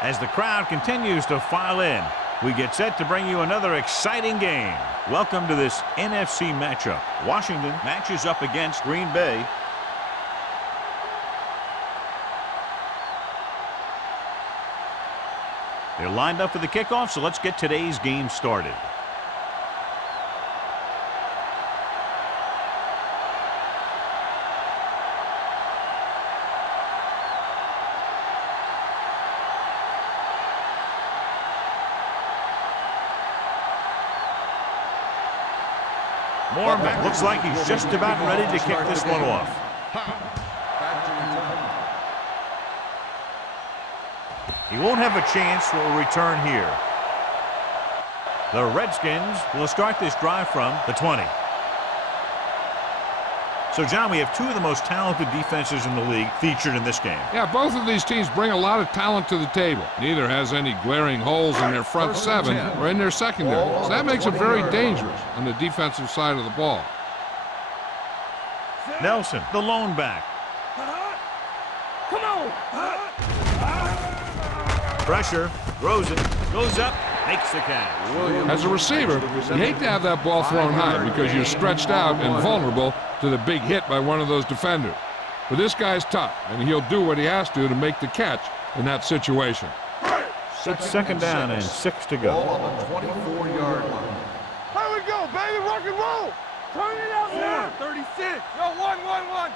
As the crowd continues to file in, we get set to bring you another exciting game. Welcome to this NFC matchup. Washington matches up against Green Bay. They're lined up for the kickoff, so let's get today's game started. Moore looks like he's just about ready to kick this one off. He won't have a chance for a return here. The Redskins will start this drive from the 20. So, John, we have two of the most talented defenses in the league featured in this game. Yeah, both of these teams bring a lot of talent to the table. Neither has any glaring holes in their front seven or in their secondary. So that makes them very dangerous on the defensive side of the ball. Nelson, the lone back. Come on! Pressure, throws it, goes up, makes the catch. As a receiver, you hate to have that ball thrown high because you're stretched out and vulnerable to the big hit by one of those defenders. But this guy's tough, and he'll do what he has to make the catch in that situation. It's second down and 6 to go. Ball on the 24-yard line. Here we go, baby, rock and roll! Turn it out now! 36! Yo, 1-1-1!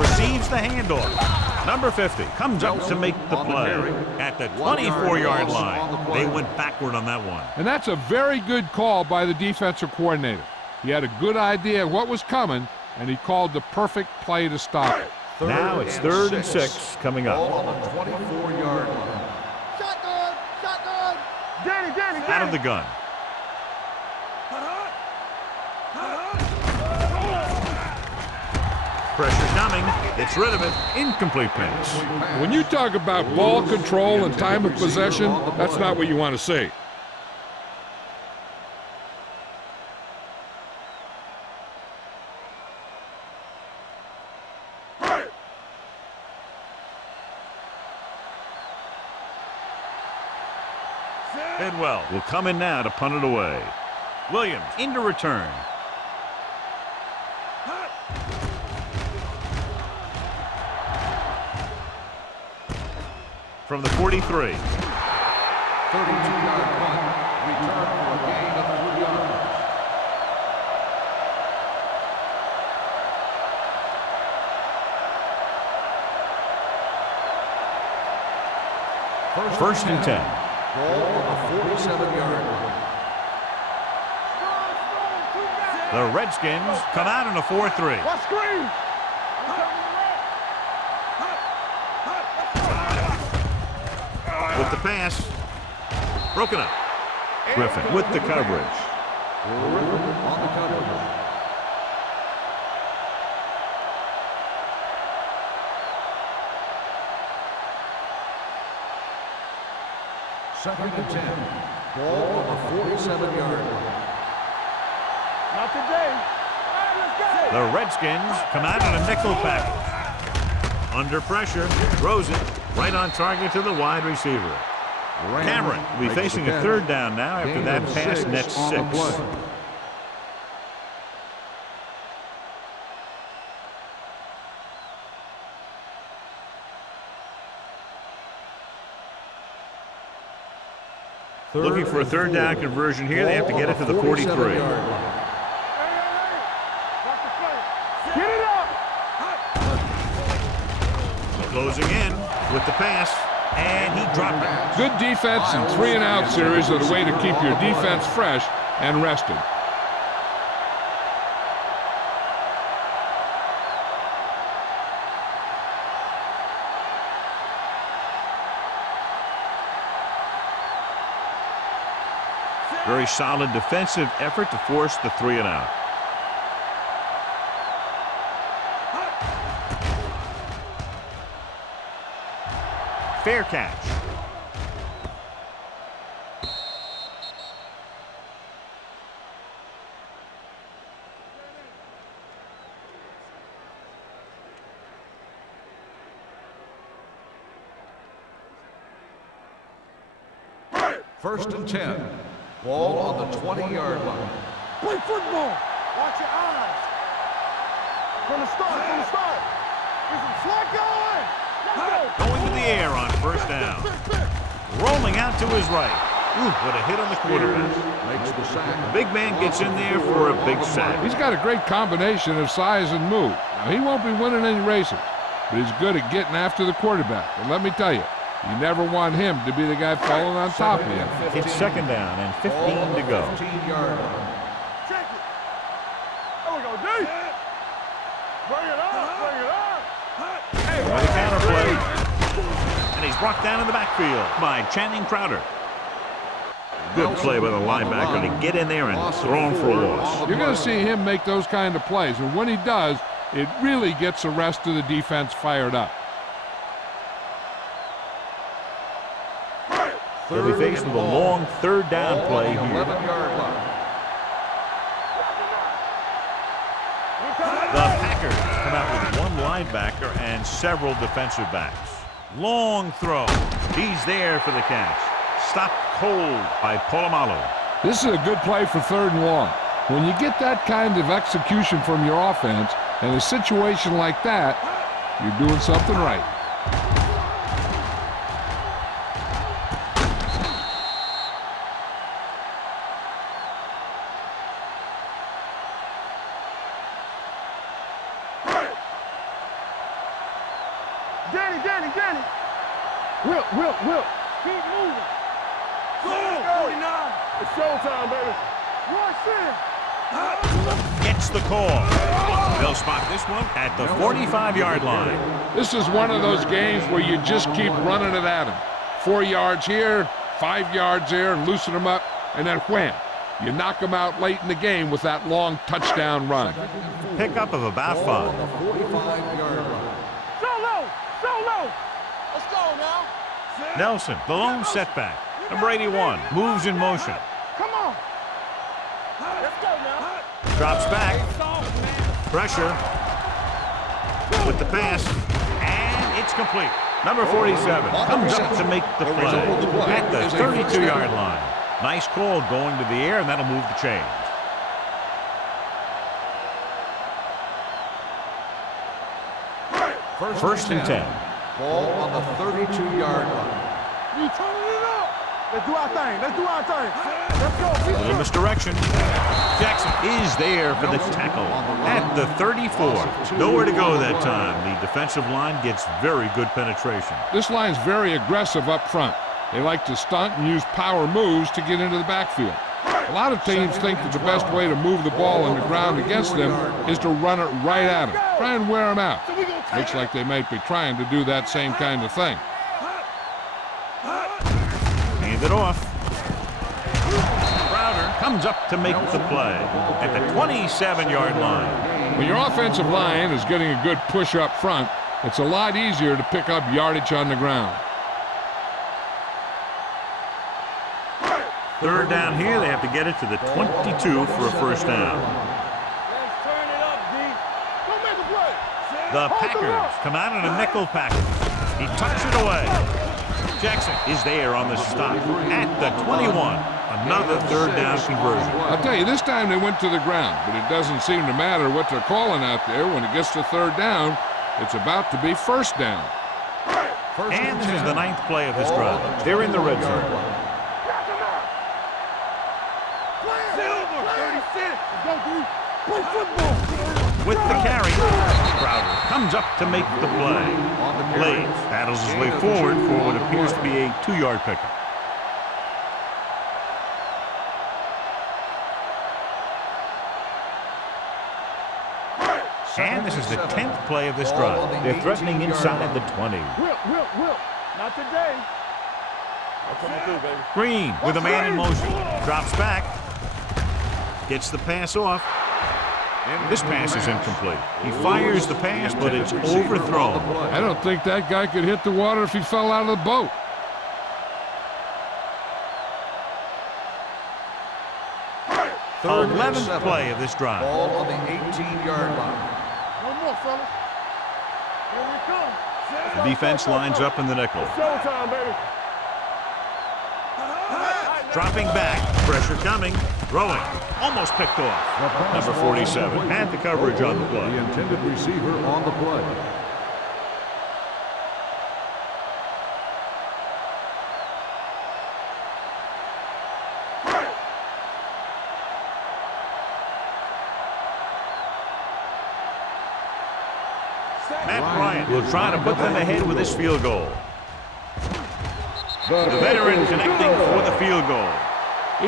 Receives the handoff. Number 50 comes up to make the play at the 24-yard line. They went backward on that one. And that's a very good call by the defensive coordinator. He had a good idea of what was coming, and he called the perfect play to stop it. Now it's 3rd and 6 coming up. Ball on the 24-yard line. Shotgun! Shotgun! Danny! Out of the gun. Pressure coming. It's rid of it. Incomplete pass. When you talk about ball control and time of possession, that's not what you want to see. Bidwell will come in now to punt it away. Williams into return. From the 43. 32-yard punt. Return for a gain of 3 yards. First and 10. Ball on the 47-yard line. The Redskins come out in a 4-3. What screen? With the pass. Broken up. Griffin with the coverage. Griffin on the coverage. Second and 10. Ball on the 47-yard line. Not today. All right, let's go. The Redskins come out in a nickel package. Under pressure, throws it right on target to the wide receiver. Cameron will be facing a 3rd down now after that pass nets 6. Looking for a 3rd down conversion here. They have to get it to the 43. Get it up. Closing in with the pass, and he dropped it. Good defense and 3-and-out series are the way to keep your defense fresh and rested. Very solid defensive effort to force the 3-and-out. Fair catch. First and 10. Ball on the 20-yard line. Play football. Watch your eyes. From the start. Get some slack going. Let's go. Going to the air on first down. Rolling out to his right. Ooh, what a hit on the quarterback. Makes the sack. Big man gets in there for a big sack. He's got a great combination of size and move. Now, he won't be winning any races, but he's good at getting after the quarterback. And let me tell you, you never want him to be the guy falling on top of you. It's second down and 15 to go. 15-yard line. Check it. There we go, D. Bring it up. Hey, With a counter play. And he's brought down in the backfield by Channing Crowder. Good play by the linebacker to get in there and throw him for a loss. You're going to see him make those kind of plays, and when he does, it really gets the rest of the defense fired up. They'll be faced with a long third down play here. 11-yard line. The Packers come out with one linebacker and several defensive backs. Long throw. He's there for the catch. Stopped cold by Polamalu. This is a good play for third and long. When you get that kind of execution from your offense in a situation like that, you're doing something right. Danny. Will. Keep moving. Go. 49. It's showtime, baby. Rush in. Gets the call. They'll spot this one at the 45-yard line. This is one of those games where you just keep running it at him. 4 yards here, 5 yards there, loosen them up, and then wham. You knock them out late in the game with that long touchdown run. Pickup of about 5. Ball on the 45-yard line. Solo. Let's go now. Nelson, the lone setback. Number 81, moves in motion. Come on. Let's go now. Drops back. Pressure. With the pass. And it's complete. Number 47 comes up to make the play at the 32-yard line. Nice call going to the air, and that'll move the chains. First and 10. Ball on the 32-yard line. You turning it up. Let's do our thing. Let's go. A little misdirection. Jackson is there for the tackle at the 34. Nowhere to go that time. The defensive line gets very good penetration. This line's very aggressive up front. They like to stunt and use power moves to get into the backfield. A lot of teams think that the best way to move the ball on the ground against them is to run it right at them. Try and wear them out. Looks like they might be trying to do that same kind of thing. Hand it off. Crowder comes up to make the play at the 27-yard line. When your offensive line is getting a good push up front, it's a lot easier to pick up yardage on the ground. Third down here, they have to get it to the 22 for a first down. Let's turn it up, D. Go make a play. The Packers come out in a nickel package. He tucks it away. Jackson is there on the stop at the 21. Another third down conversion. I'll tell you, this time they went to the ground, but it doesn't seem to matter what they're calling out there. When it gets to third down, it's about to be first down. And this is the 9th play of this drive. They're in the red zone. Play football. With the carry, Crowder comes up to make the play. Blaze battles his way forward for what appears to be a 2-yard pickup. And this is the 10th play of this drive. They're threatening inside the 20. Will. Not today. I'm coming through, baby. Green with a man in motion. Drops back. Gets the pass off. This pass is incomplete. He fires the pass, but it's overthrown. I don't think that guy could hit the water if he fell out of the boat. Third 11th play of this drive. Ball on the 18-yard line. One more, fellas. Here we come. The defense lines up in the nickel. Showtime, baby. Dropping back, pressure coming, throwing, almost picked off. Number 47 had the coverage on the play. The intended receiver on the play. Matt Bryant will try to put them ahead with this field goal. The veteran connecting for the field goal.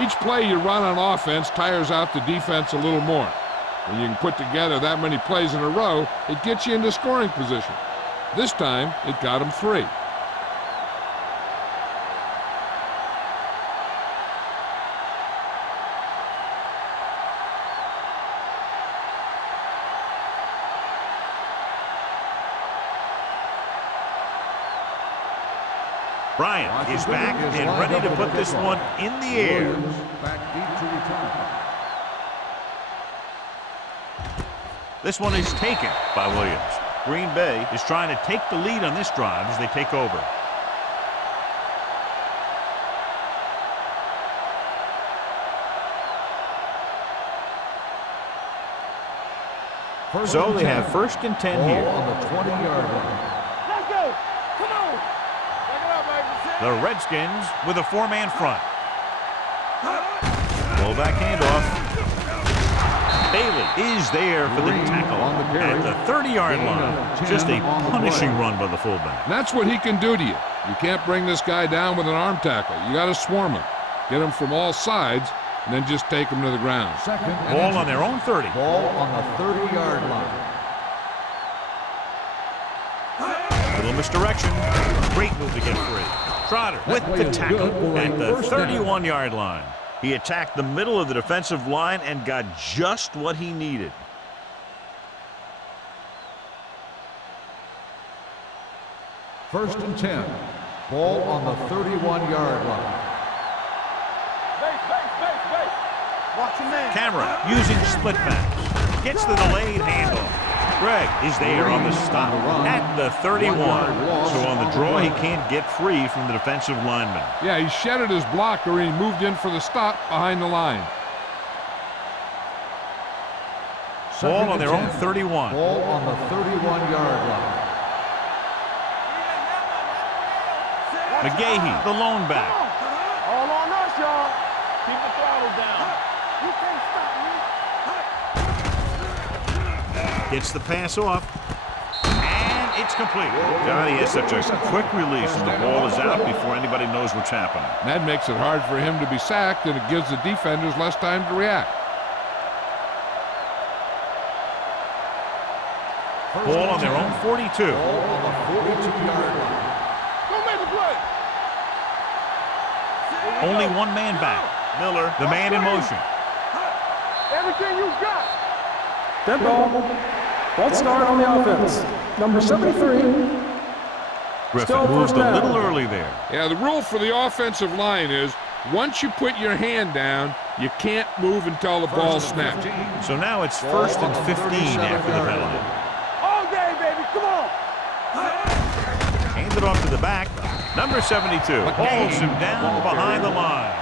Each play you run on offense tires out the defense a little more. When you can put together that many plays in a row, it gets you into scoring position. This time, it got him 3. Bryant is back and ready to put this one in the air. Back deep to return. This one is taken by Williams. Green Bay is trying to take the lead on this drive as they take over. So they have 1st and 10 Ball here. on the 20-yard line. Let's go. Come on. Back it up, baby. The Redskins with a 4-man front. Fullback handoff. Bailey is there for the tackle on the carry. at the 30-yard line. Just a punishing run by the fullback. And that's what he can do to you. You can't bring this guy down with an arm tackle. You got to swarm him. Get him from all sides, and then just take him to the ground. Second and Ball 10. on their own 30. Ball on the 30-yard line. Little misdirection. Great move to get free. Trotter with the tackle at the 31-yard line. He attacked the middle of the defensive line and got just what he needed. First and 10. Ball on the 31-yard line. Base. Watch your man. Cameron using split pass. Gets the delayed handoff. Greg is there on the stop at the 31. So on the draw, he can't get free from the defensive lineman. Yeah, he shedded his blocker and he moved in for the stop behind the line. Ball on their own 31. Ball on the 31-yard line. McGahee, the lone back. All on us, y'all. Keep the throttle down. You can't stop me. Gets the pass off. And it's complete. God, he has such a quick release, and the ball is out before anybody knows what's happening. And that makes it hard for him to be sacked, and it gives the defenders less time to react. Ball on their own 42. Ball on the 42-yard line. Go make the play. Only one man back. Miller, the man in motion. Everything you got. Dead ball. False start on the offense. Number 73. Griffin Still moved first a down. little early there. Yeah, the rule for the offensive line is once you put your hand down, you can't move until the ball snaps. So now it's 1st and 15 after the penalty. All day, baby. Come on. Handed off to the back. Number 72 hauls him down behind the line.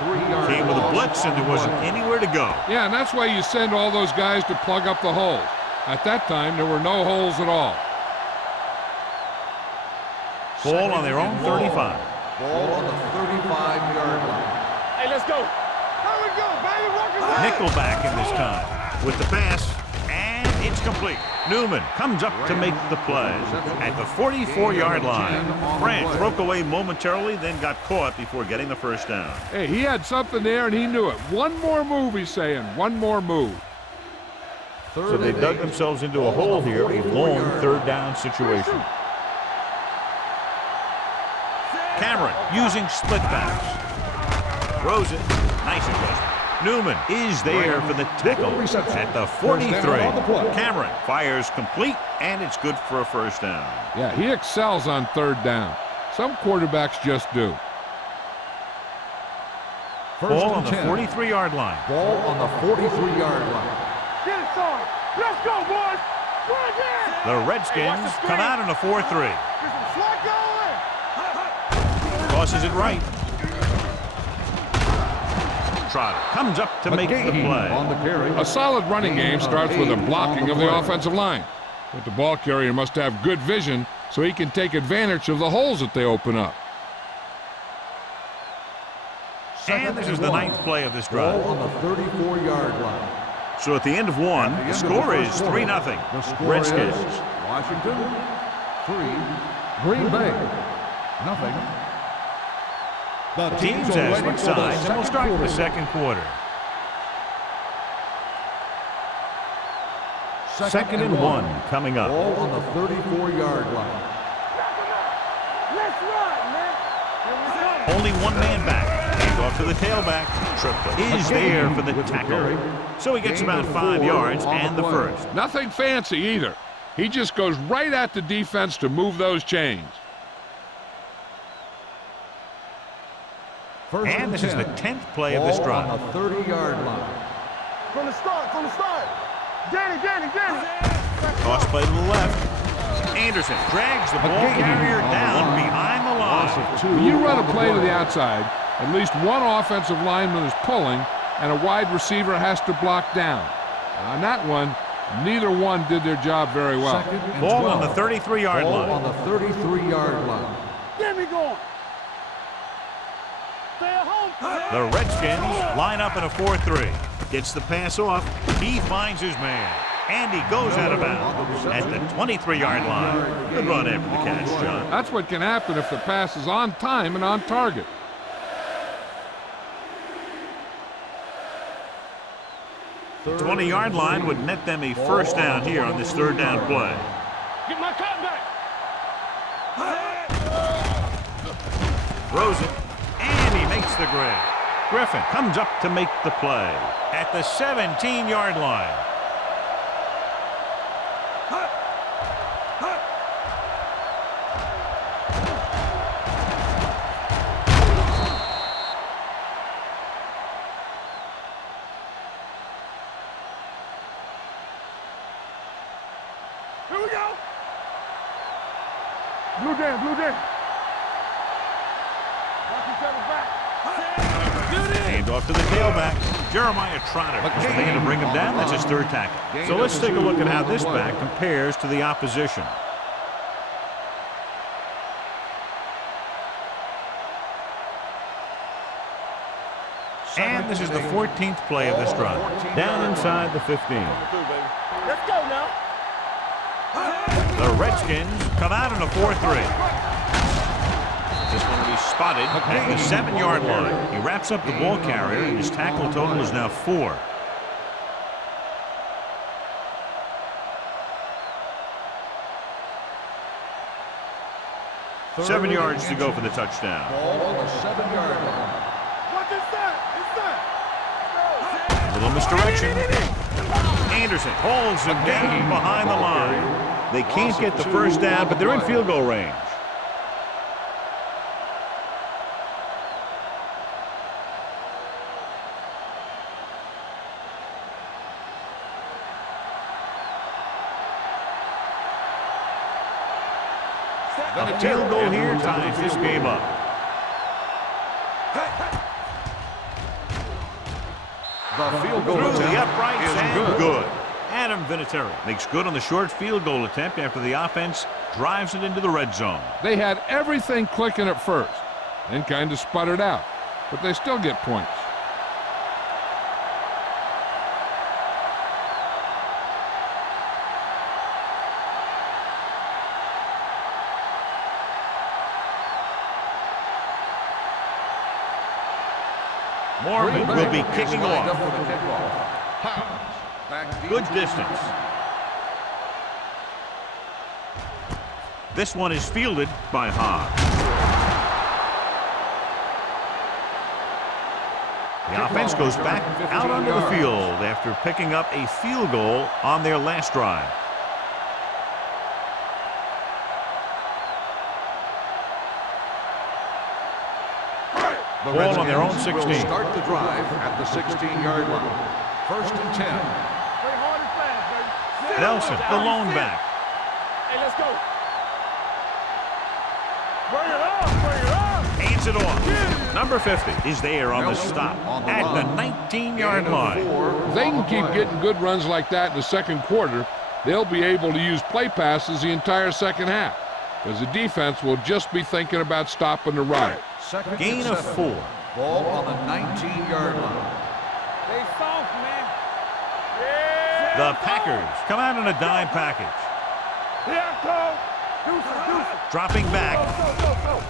Came with a blitz and there wasn't anywhere to go. Yeah, and that's why you send all those guys to plug up the holes. At that time, there were no holes at all. Ball on their own 35. Ball on the 35-yard line. Hey, let's go. There we go, baby. Walk it back. Nickelback in this time with the pass, and it's complete. Newman comes up to make the play at the 44-yard line. France broke away momentarily, then got caught before getting the first down. Hey, he had something there, and he knew it. One more move, he's saying. One more move. So they dug themselves into a hole here, a long 3rd down situation. Cameron using split pass. Throws it. Nice adjustment. Newman is there for the tackle at the 43. Cameron fires complete, and it's good for a first down. Yeah, he excels on 3rd down. Some quarterbacks just do. Ball on the 43-yard line. Ball on the 43-yard line. Get it, son. Let's go, boys. Go again. The Redskins come out in a 4-3. Get some slack going. Tosses it right. Trotter comes up to make the play. On the carry. A solid running game starts with a blocking of the offensive line. But the ball carrier must have good vision so he can take advantage of the holes that they open up. And this is the 9th play of this drive. Ball on the 34-yard line. So at the end of one, the score is 3-0. The score Redskins. is Washington 3, Green Bay nothing. The teams have switched sides, and we'll start the second quarter. Second and 1 coming up. Ball on the 34-yard line. Let's run, man. Only one man back. Hand off to the tailback. Is there for the tackle. So he gets about 5 yards and the first. Nothing fancy either. He just goes right at the defense to move those chains. And this is the 10th play of this drive. On the 30-yard line. From the start, from the start. Danny. Toss play to the left. Anderson drags the ball carrier down behind the line. When you run a play to the outside, at least one offensive lineman is pulling, and a wide receiver has to block down. And on that one, neither one did their job very well. Ball on the 33-yard line. On the 33-yard line. Get me going. Stay at home. The Redskins line up in a 4-3. Gets the pass off. He finds his man. And he goes out of bounds at the 23-yard line. Good run after the catch, John. That's what can happen if the pass is on time and on target. The 20-yard line would net them a first down here on this third down play. Get my cutback. Throws it, and he makes the grab. Griffin comes up to make the play at the 17-yard line. Here we go. Blue Dan. Watch each other back. Hand off to the tailback. Jeremiah Trotter is the man to bring him down. That's his third tackle. So let's take a look at how this back compares to the opposition. And this is the 14th play of this drive. Down inside the 15. Let's go now. The Redskins come out in a 4-3. This one will be spotted at the 7-yard line. He wraps up the ball carrier, and his tackle total is now 4. Seven yards to go for the touchdown. Ball on the 7-yard line. What is that? A little misdirection. Anderson holds him down behind the line. They can't get the first down, but they're in field goal range. A field goal here ties this game up. The field goal Through the attempt uprights is and good. Adam Vinatieri makes good on the short field goal attempt after the offense drives it into the red zone. They had everything clicking at first, then kind of sputtered out, but they still get points. Mormon will be kicking off. Good distance. This one is fielded by Hobbs. The offense goes back out onto the field after picking up a field goal on their last drive. Ball on their own 16. Will start the drive at the 16-yard line. First and 10. Play hard and fast, baby. Nelson, the lone back. Hey, let's go. Bring it up. Hands it off. Number 50 is there on the stop at the 19-yard line. If they can keep getting good runs like that in the second quarter, they'll be able to use play passes the entire second half, because the defense will just be thinking about stopping the run. Gain of 4. Ball on the 19-yard line. Stay soft, man. The Packers come out in a dime package. Here, go. Deuces. Dropping back. Go.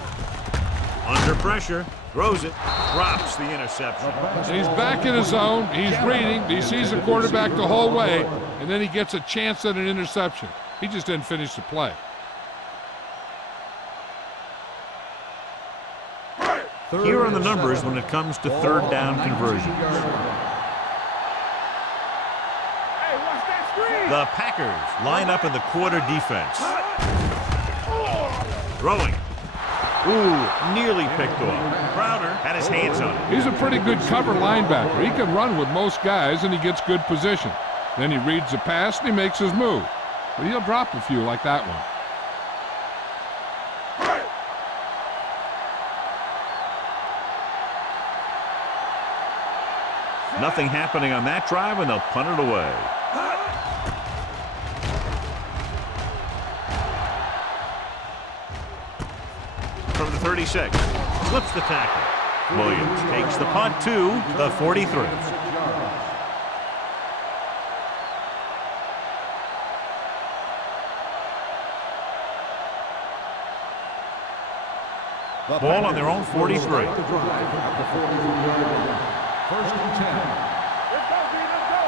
Under pressure. Throws it. Drops the interception. And he's back in his zone. He's reading. He sees the quarterback the whole way, and then he gets a chance at an interception. He just didn't finish the play. Here are the numbers when it comes to third down conversions. Hey, watch that screen. The Packers line up in the quarter defense. Throwing. Ooh, nearly picked off. Crowder had his hands on it. He's a pretty good cover linebacker. He can run with most guys, and he gets good position. Then he reads the pass, and he makes his move. But he'll drop a few like that one. Nothing happening on that drive, and they'll punt it away. From the 36, flips the tackle. Williams takes the punt to the 43. Ball on their own 43. First and 10. Let's go, B. Let's go.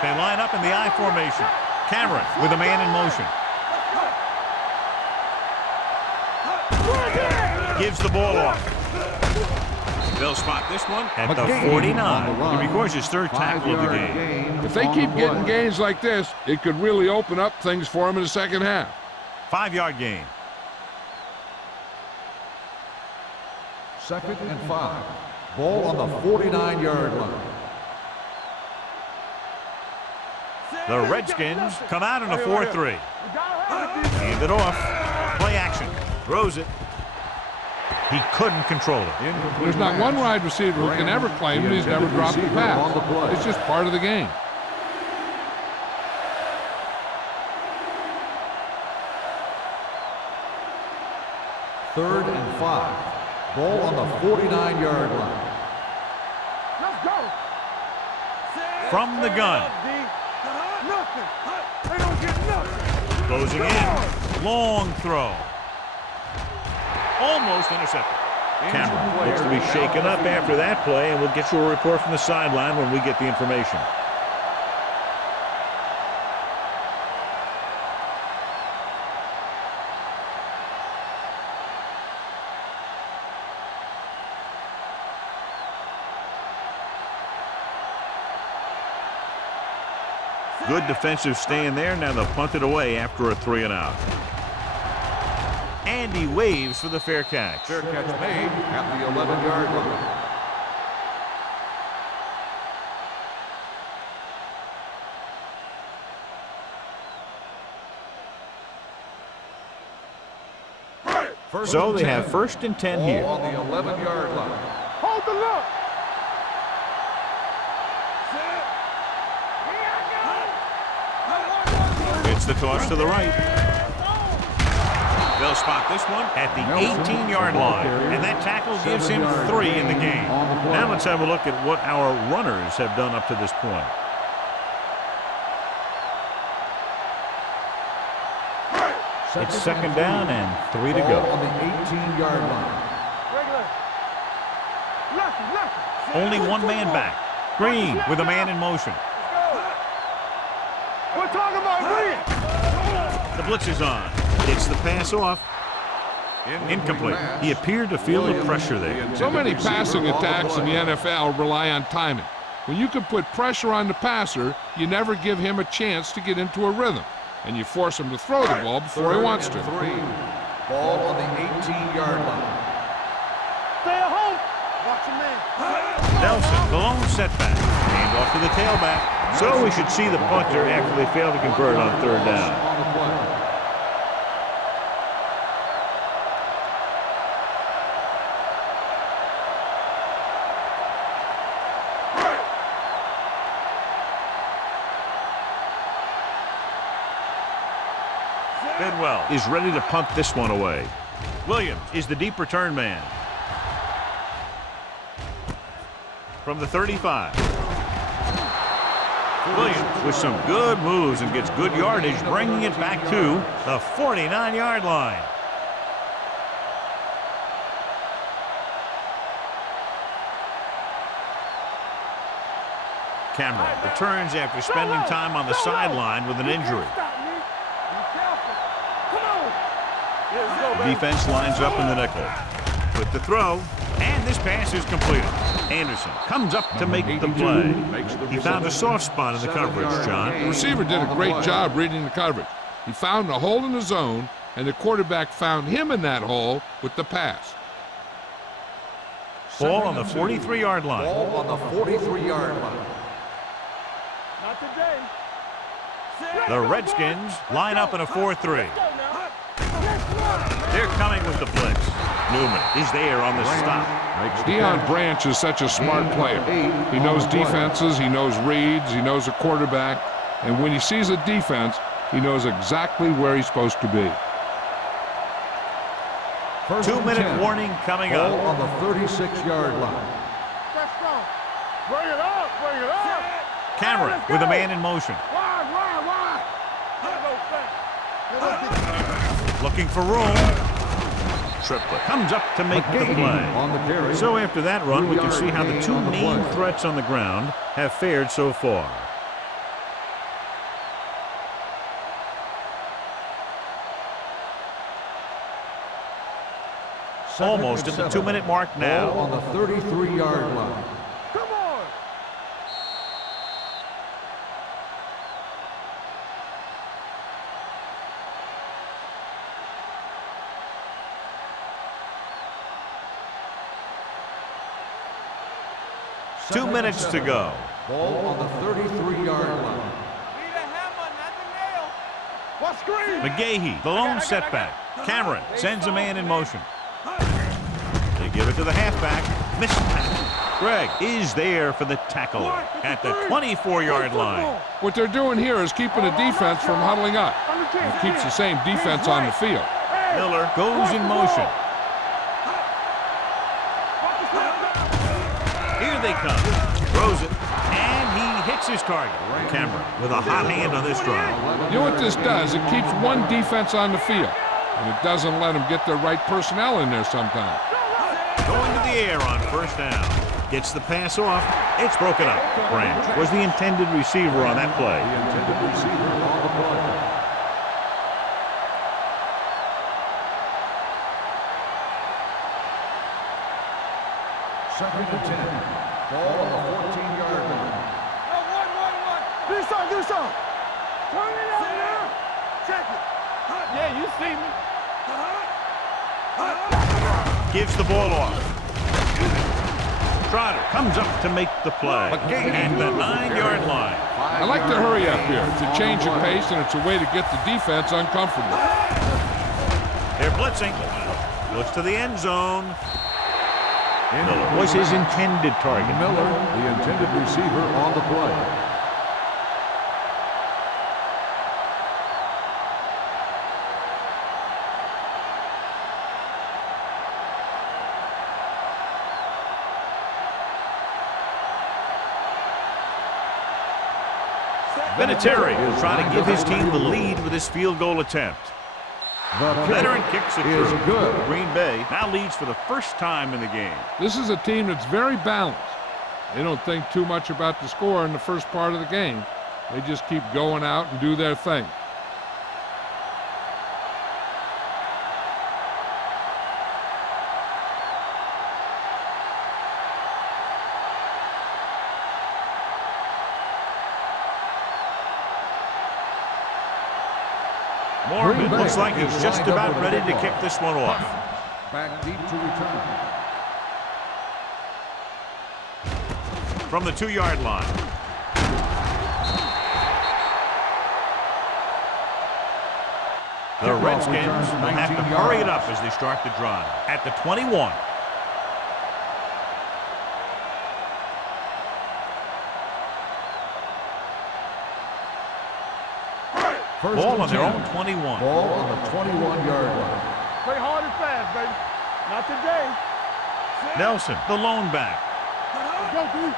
They line up in the I formation. Cameron with a man in motion. Gives the ball off. They'll spot this one at the 49. He records his third tackle of the game. If they keep getting gains like this, it could really open up things for them in the second half. 5-yard gain. Second and 5. Ball on the 49-yard line. The Redskins come out in a 4-3. Hand it off. Play action. Throws it. He couldn't control it. There's not one wide receiver who can ever claim that he's never dropped a pass. It's just part of the game. Third and 5. Ball on the 49-yard line. Let's go. From the gun. Nothing. They don't get nothing. Closing in. Long throw. Almost intercepted. Cameron looks to be shaken up after that play, and we'll get you a report from the sideline when we get the information. Good defensive stand there. Now they'll punt it away after a 3-and-out. And he waves for the fair catch. Fair catch made at the 11-yard line. So they have first and 10 here. On the 11-yard line. Hold the look. It's the toss to the right. They'll spot this one at the 18-yard line. And that tackle gives him 3 in the game. Now let's have a look at what our runners have done up to this point. It's second down and 3 to go. On the 18-yard line. Regular. Left. Only one man back. Green with a man in motion. We're talking about Green. The blitz is on. Gets the pass off. Incomplete. He appeared to feel the pressure there. So many passing attacks in the NFL rely on timing. When you can put pressure on the passer, you never give him a chance to get into a rhythm, and you force him to throw the ball before he wants to. Ball on the 18-yard line. Stay at home. Watch your man. Nelson, the lone setback. Hand off to the tailback. So we should see the punter after they fail to convert on third down. On the play. Bidwell is ready to punt this one away. Williams is the deep return man. From the 35. Williams with some good moves and gets good yardage, bringing it back to the 49-yard line. Cameron returns after spending time on the sideline with an injury. The defense lines up in the nickel. With the throw, and this pass is completed. Anderson comes up to make the play. He found a soft spot in the coverage, John. The receiver did a great job reading the coverage. He found a hole in the zone, and the quarterback found him in that hole with the pass. Ball on the 43-yard line. Ball on the 43-yard line. Not today. The Redskins line up in a 4-3. They're coming with the blitz. Newman is there on the stop. Deion Branch is such a smart player. He knows defenses, he knows reads, he knows a quarterback, and when he sees a defense, he knows exactly where he's supposed to be. 2-minute warning coming Ball up. on the 36-yard line. Let's go. Bring it up. Bring it up. Cameron with a man in motion. Wide. Looking for room. Triplett comes up to make the play. On the carry. So after that run, we can see how the two main threats on the ground have fared so far. Almost at the 2-minute mark now. Ball on the 33-yard line. Come on. Two minutes to go. Ball on the 33-yard line. Need a hammer, not the nail. What screen? McGahee, the lone setback. Cameron sends a man in motion. They give it to the halfback. Missed tackle. Greg is there for the tackle at the 24-yard line. What they're doing here is keeping the defense from huddling up. It keeps the same defense on the field. Miller goes in motion. Here they come. Throws it, and he hits his target. Cameron with a hot hand on this drive. You know what this does? It keeps one defense on the field, and it doesn't let them get the right personnel in there sometimes. Going to the air on first down. Gets the pass off. It's broken up. Branch was the intended receiver on that play. Second and 10. Ball on the 14-yard line. Do something. Turn it up now. Check it. Yeah, you see me. Gives the ball off. Trotter comes up to make the play. And the 9-yard line. I like to hurry up here. It's a change of pace, and it's a way to get the defense uncomfortable. They're blitzing. Looks to the end zone. Miller was his intended target. Miller, the intended receiver on the play. Vinatieri will try to give his team the lead with this field goal attempt. The kick Veteran kicks it is through. good. Green Bay now leads for the first time in the game. This is a team that's very balanced. They don't think too much about the score in the first part of the game. They just keep going out and do their thing. Morgan looks like he's just about ready to kick this one off. Back deep to return. From the 2-yard line. The Redskins will have to hurry it up as they start the drive. At the 21. First Ball and on their 10. own 21. Ball on the 21-yard line. Play hard and fast, baby. Not today. Nelson, the lone back. Let's go, D. All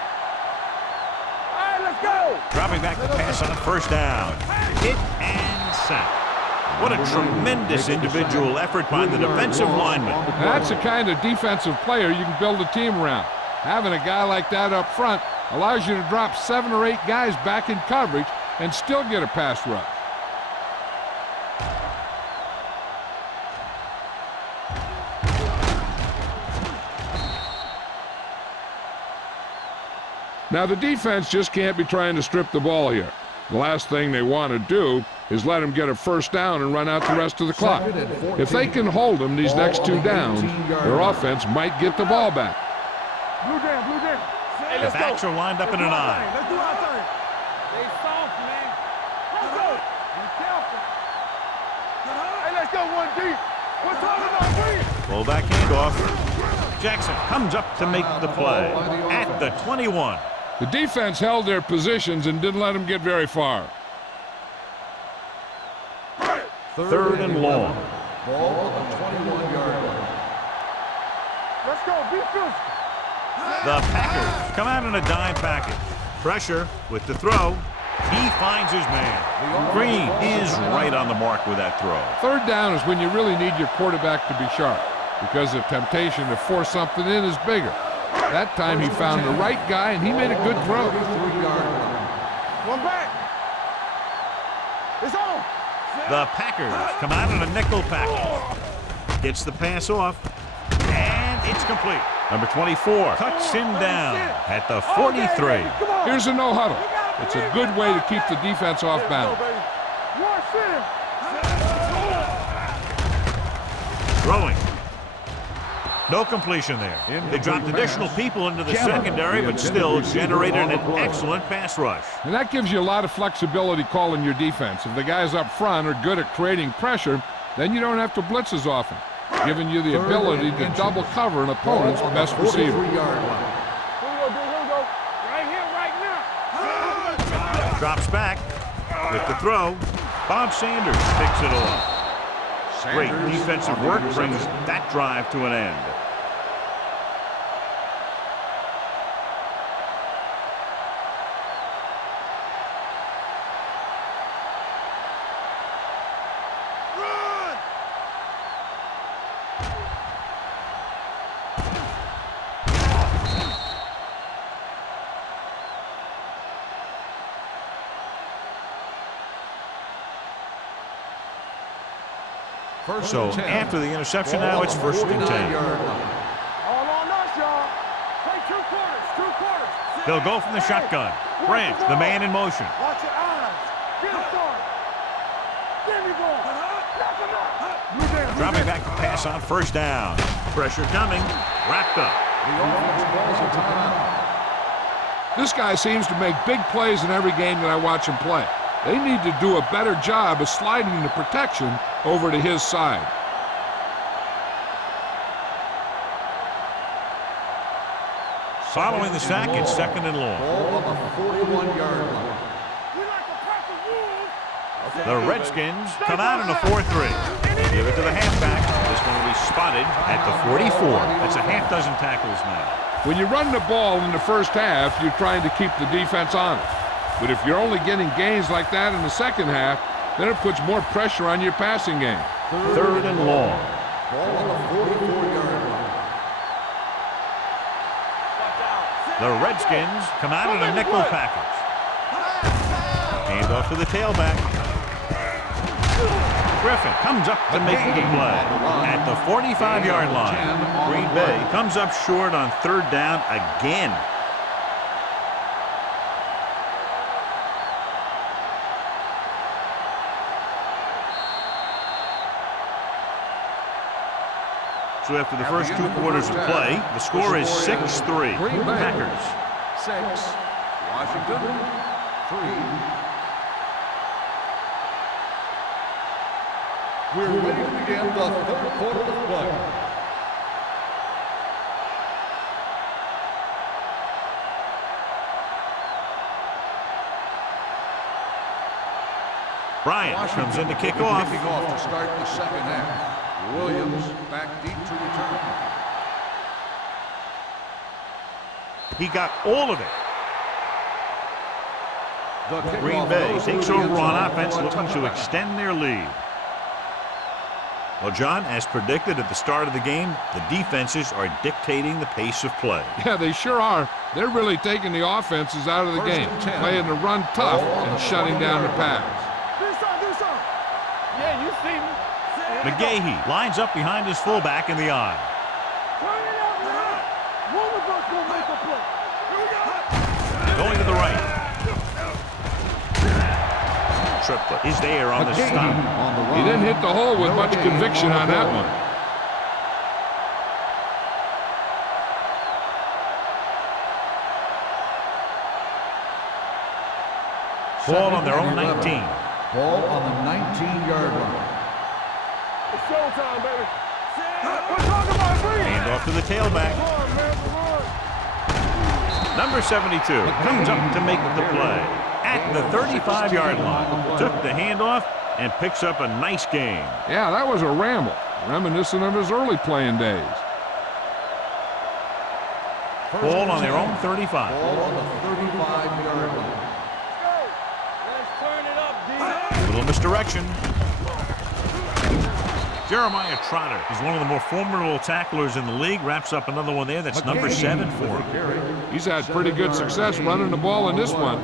right, let's go. Dropping back the pass on first down. Hit and sack. What a tremendous individual effort by the defensive lineman. That's the kind of defensive player you can build a team around. Having a guy like that up front allows you to drop 7 or 8 guys back in coverage and still get a pass rush. Now, the defense just can't be trying to strip the ball here. The last thing they want to do is let them get a first down and run out the rest of the clock. If they can hold them these next 2 downs, their offense might get the ball back. Blue jam, blue jam. Hey, The let's backs go. are lined up in an eye. Let's do our thing. Stay soft, man. Let's go. Be careful. Hey, let's go 1 deep. We're talking about green. Fullback handoff. Jackson comes up to make the play at the 21. The defense held their positions and didn't let them get very far. Third and long. Ball on the 21-yard line. Let's go. Be physical. The Packers come out in a dime package. Pressure with the throw. He finds his man. Green is right on the mark with that throw. Third down is when you really need your quarterback to be sharp because the temptation to force something in is bigger. That time he found the right guy and he made a good throw. 33-yard line. One back. It's on. The Packers come out in a nickel package. Gets the pass off. And it's complete. Number 24 cuts him down at the 43. Here's a no huddle. It's a good way to keep the defense off balance. Throwing. No completion there. They dropped additional people into the secondary, but still generated an excellent pass rush. And that gives you a lot of flexibility calling your defense. If the guys up front are good at creating pressure, then you don't have to blitz as often, giving you the ability to double cover an opponent's best receiver. 43-yard line. Here we go. Right here, right now. Drops back with the throw. Bob Sanders picks it off. Great defensive work brings that drive to an end. So after the interception, now it's first and 10. All on us, y'all. Play 2 quarters. They'll go from the shotgun. Branch, the man in motion. Watch your eyes. Get it started. Give me ball. Knock him out. Blue jam, blue Dropping jam. back to pass on first down. Pressure coming. Wrapped up. The offense calls a timeout. This guy seems to make big plays in every game that I watch him play. They need to do a better job of sliding the protection over to his side. Following the sack, it's second and long. Ball on the 41-yard line. We like to practice rules. The Redskins come out in a 4-3. Give it to the halfback. This one will be spotted at the 44. That's a half dozen tackles now. When you run the ball in the first half, you're trying to keep the defense honest. But if you're only getting gains like that in the second half, then it puts more pressure on your passing game. Third and long. Ball on the 44-yard line. The Redskins come out in a nickel package. Hand off to the tailback. Griffin comes up to make the play at the 45-yard line. Green Bay comes up short on third down again. So after the first 2 quarters of play, the score is 6-3. Packers. 6. Washington. 3. We're ready to begin the third quarter of play. Bryant comes in to kick off. Kicking off to start the second half. Williams back deep to return. He got all of it. Green Bay takes over on offense, looking to extend their lead. Well, John, as predicted at the start of the game, the defenses are dictating the pace of play. Yeah, they sure are. They're really taking the offenses out of the game, playing the run tough and shutting down the pass. Do something. Yeah, you see me. McGahee lines up behind his fullback in the eye. Turn it up, man. One of us will make a play. Here we go. Going to the right. Triplet is there on the stop. He didn't hit the hole with much conviction on that one. Ball on their own 19. Ball on the 19-yard line. It's showtime, baby. We're talking about free. Hand off to the tailback. Come on, man. Come on. Number 72 comes up to make the play at the 35-yard line. Took the handoff and picks up a nice gain. Yeah, that was a ramble, reminiscent of his early playing days. Ball on their own 35. Ball on the 35-yard line. Let's turn it up, D. Little misdirection. Jeremiah Trotter is one of the more formidable tacklers in the league. Wraps up another one there. That's number 7 for him. He's had pretty good success running the ball in this one.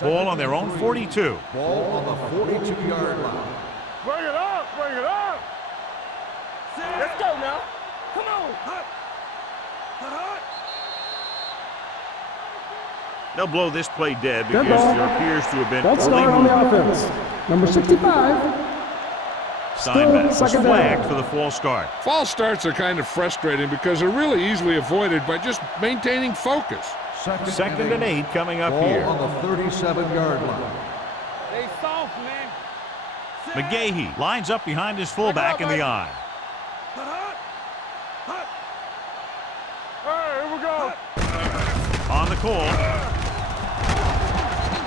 Ball on their own 42. Ball on the 42-yard line. Bring it up. Bring it up. Let's go now. Come on. They'll blow this play dead because there appears to have been False start on the offense. Number 65. Steinbeck was Second down. flagged for the false start. False starts are kind of frustrating because they're really easily avoided by just maintaining focus. Second and 8 coming up Ball here. on the 37-yard line. They soft, man. McGahee lines up behind his fullback in the eye. Hey, here we go. On the call.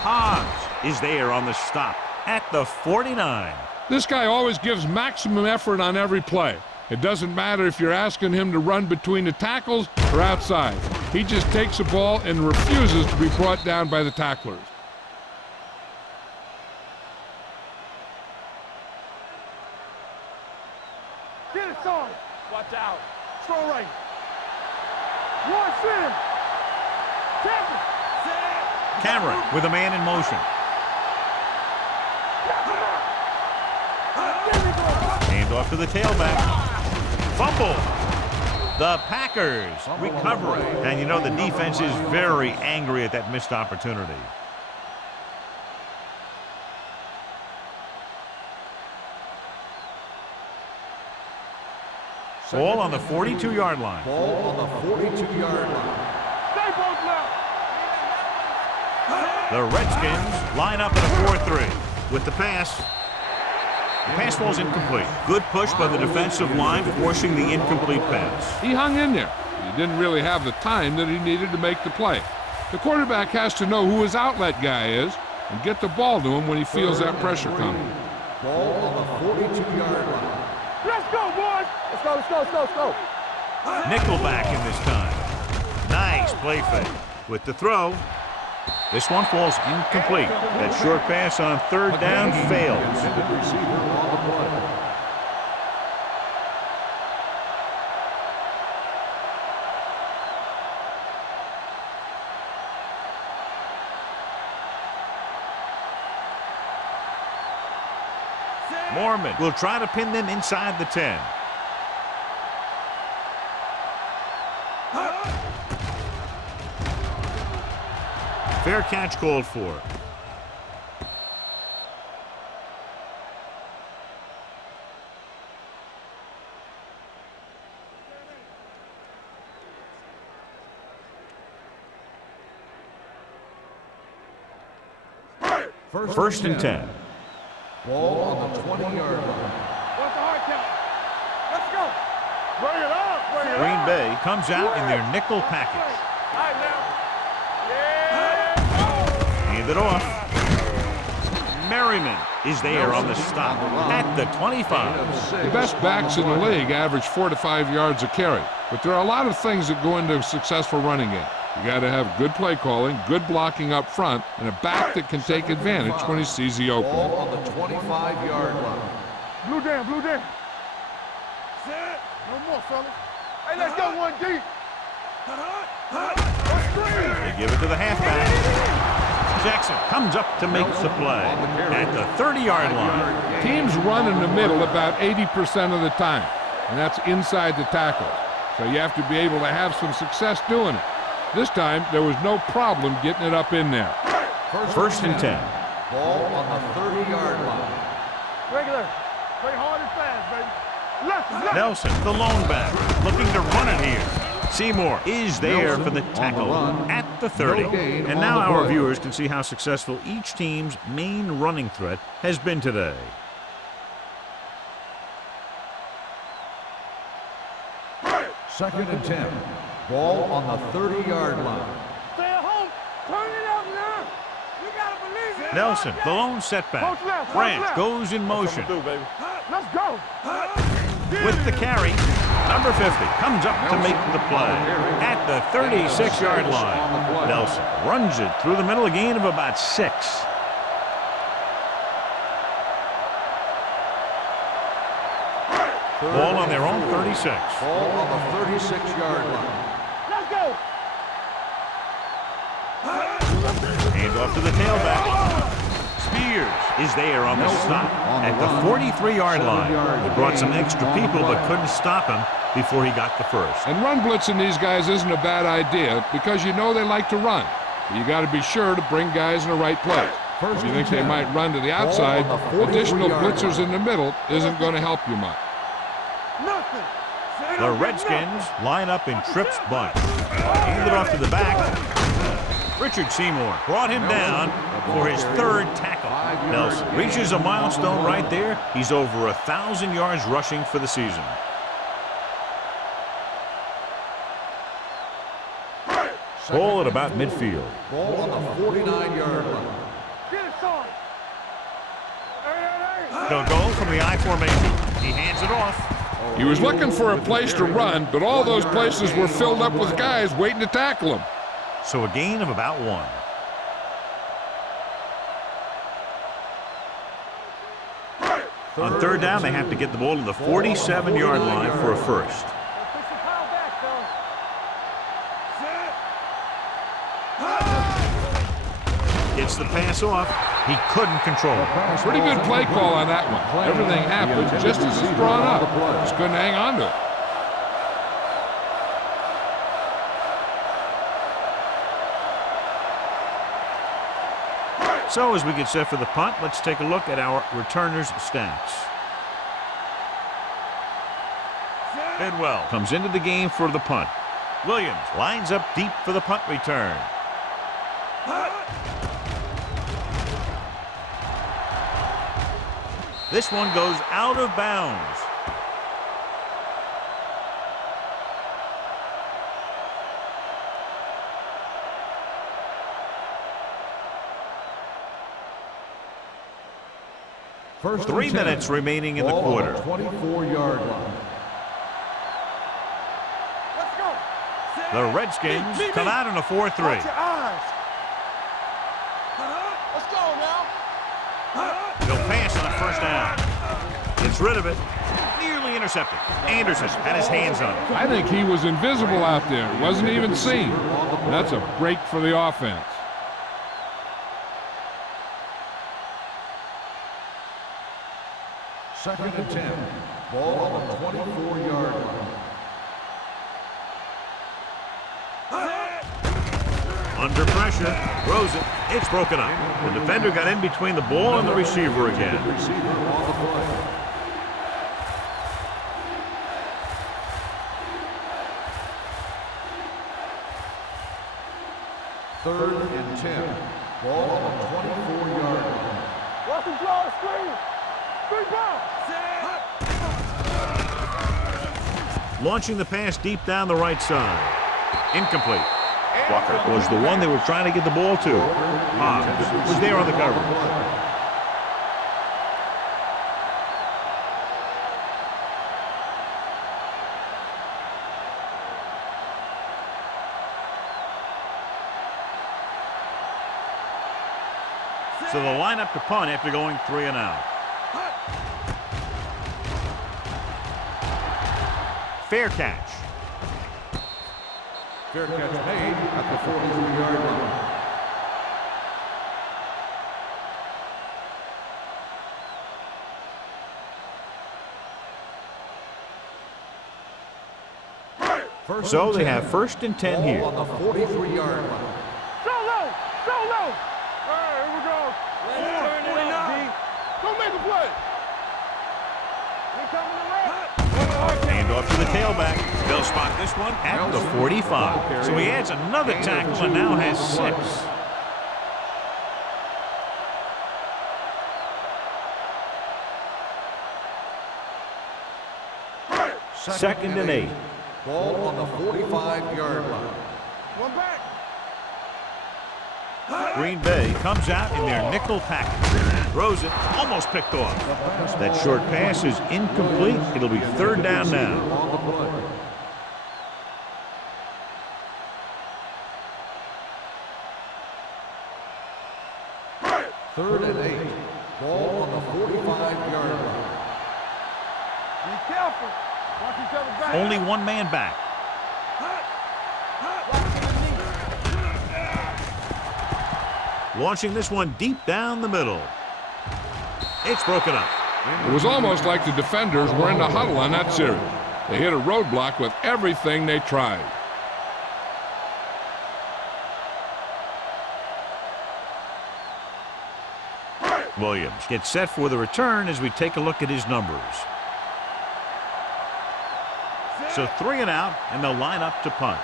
Hans is there on the stop at the 49. This guy always gives maximum effort on every play. It doesn't matter if you're asking him to run between the tackles or outside. He just takes the ball and refuses to be brought down by the tacklers. Get it started. Watch out. Strong right. One sin. Cameron with a man in motion. Hand off to the tailback. Fumble. The Packers recover it. And you know the defense is very angry at that missed opportunity. Ball on the 42-yard line. Ball on the 42-yard line. Stay both now. The Redskins line up in a 4-3 with the pass. The pass ball's incomplete. Good push by the defensive line, forcing the incomplete pass. He hung in there. He didn't really have the time that he needed to make the play. The quarterback has to know who his outlet guy is and get the ball to him when he feels that pressure coming. Ball on the 42-yard line. Let's go, boys. Let's go, let's go, let's go, let's go. Nickelback in this time. Nice play fake. With the throw, this one falls incomplete. That short pass on third down fails. Intended receiver on the play. Mormon will try to pin them inside the 10. Fair catch called for. First and 10. Ball on the 20-yard line. What's the hard count? Let's go. Bring it up. Green Bay comes out in their nickel package. All right, now. Hand it off. Merriman is there on the stop at the 25. The best backs in the league average 4 to 5 yards a carry. But there are a lot of things that go into a successful running game. You got to have good play calling, good blocking up front, and a back that can take advantage when he sees the opening. Ball on the 25-yard line. Blue down, blue down. Set. No more, fella. Hey, let's go one deep. They give it to the halfback. Jackson comes up to make the play at the 30-yard line. Teams run in the middle about 80% of the time, and that's inside the tackles. So you have to be able to have some success doing it. This time, there was no problem getting it up in there. First and 10. Ball on the 30-yard line. Regular. Play hard and fast, baby. Left, left. Nelson, the lone back, looking to run it here. Seymour is there for the tackle at the 30. And now our viewers can see how successful each team's main running threat has been today. Second and 10. Ball on the 30-yard line. Stay at home. Turn it up now. You gotta believe it. Nelson, the lone setback. Coach left, coach Branch left. goes in motion. Let's go. With the carry, number 50 comes up to make the play at the 36-yard line. Nelson runs it through the middle, a gain of about 6. Ball on their own 36. Ball on the 36-yard line. Let's go. Hand off to the tailback. Spears is there on the stop at the 43-yard line. He brought some extra people but couldn't stop him before he got the first. And run blitzing these guys isn't a bad idea because you know they like to run. But you got to be sure to bring guys in the right place. If you think they might run to the outside, additional blitzers in the middle isn't going to help you much. Nothing. The Redskins line up in trips bunch. Hand it off to the back. Richard Seymour brought him down for his third tackle. Nelson reaches a milestone right there. He's over 1,000 yards rushing for the season. Ball at about midfield. Ball on the 49-yard line. Get it, son. Hey. They'll go from the I formation. He hands it off. He was looking for a place to run, but all those places were filled up with guys waiting to tackle him. So a gain of about 1. On third down, they have to get the ball to the 47-yard line for a first. Gets the pass off. He couldn't control it. Pretty good play call on that one. Everything happened just as it's drawn up. Just couldn't hang on to it. So as we get set for the punt, let's take a look at our returners' stats. Bidwell comes into the game for the punt. Williams lines up deep for the punt return. This one goes out of bounds. First 3 and 10. minutes remaining in the Ball on quarter. the 24-yard line. Let's go. The Redskins come out in a 4-3. Watch your eyes. Let's go now. They'll pass on first down. Gets rid of it. Nearly intercepted. Anderson had his hands on it. I think he was invisible out there. Wasn't even seen. That's a break for the offense. Second and 10. Ball on the 24-yard line. Under pressure. Throws it. It's broken up. The defender got in between the ball and the receiver again. Receiver on the play. Third and 10. Ball on the 24-yard line. Watch him draw a screen. Big ball. Launching the pass deep down the right side. Incomplete. Walker was the one they were trying to get the ball to. Hobbs was there on the cover. So the lineup to punt after going 3 and out. Fair catch. Fair catch made at the 43-yard line. So they have 1st and 10 here. On the 43-yard line. Solo! Solo! All right, here we go. Let's turn it up, D. Go make a play. We coming to Hand off to the tailback. They'll spot this one at the 45. So he adds another tackle and now has 6. Second and 8. Ball on the 45-yard line. One back. Green Bay comes out in their nickel package. Throws it, almost picked off. That short pass is incomplete. It'll be 3rd down now. On the play. 3rd and 8. Ball on the 45-yard line. Be careful. Watch each other back. Only one man back. Launching this one deep down the middle. It's broken up. It was almost like the defenders were in the huddle on that series. They hit a roadblock with everything they tried. Williams gets set for the return as we take a look at his numbers. So 3 and out, and they'll line up to punt.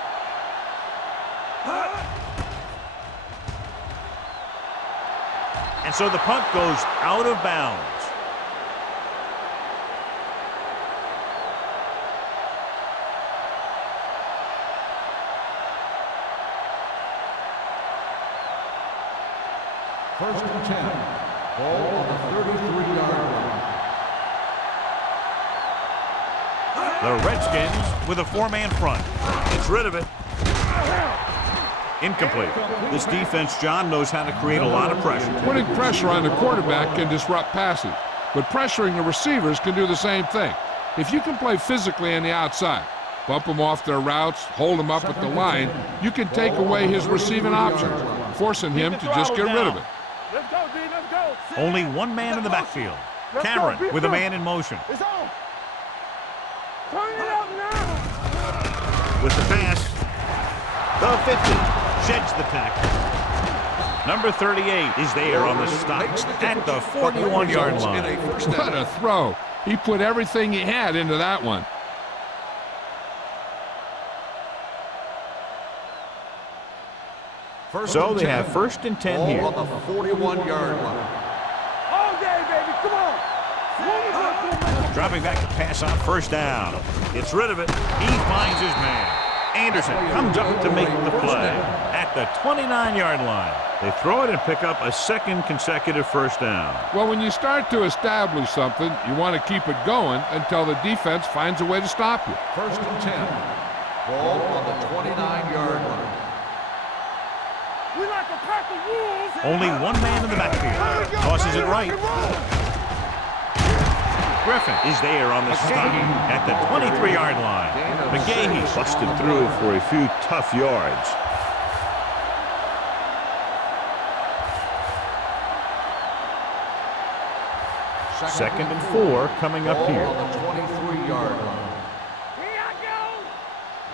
And so the punt goes out of bounds. First and 10. Ball on the 33-yard line. The Redskins with a 4-man front. Gets rid of it. Incomplete. This defense, John, knows how to create a lot of pressure. Putting pressure on the quarterback can disrupt passes, but pressuring the receivers can do the same thing. If you can play physically on the outside, bump them off their routes, hold them up at the line, you can take away his receiving options, forcing him to just get rid of it. Let's go, D. Let's go. Only one man in the backfield. Cameron with a man in motion. It's on. Turn it up now. With the pass, the 50 sheds the tackle. Number 38 is there on the stop at the 41-yard line. What a throw. He put everything he had into that one. So they have 1st and 10 here. On the 41-yard line. All day, baby. Come on. Dropping back to pass on 1st down. Gets rid of it. He finds his man. Anderson comes up to make the play at the 29-yard line. They throw it and pick up a 2nd consecutive 1st down. Well, when you start to establish something, you want to keep it going until the defense finds a way to stop you. 1st and 10. Ball on the 29-yard line. We like to pack the wolves. Only one man in the backfield. Tosses it right. Griffin is there on the stop at the 23-yard line. McGahee busted through for a few tough yards. Second and 4 coming up here. On the 23-yard line. Here I go.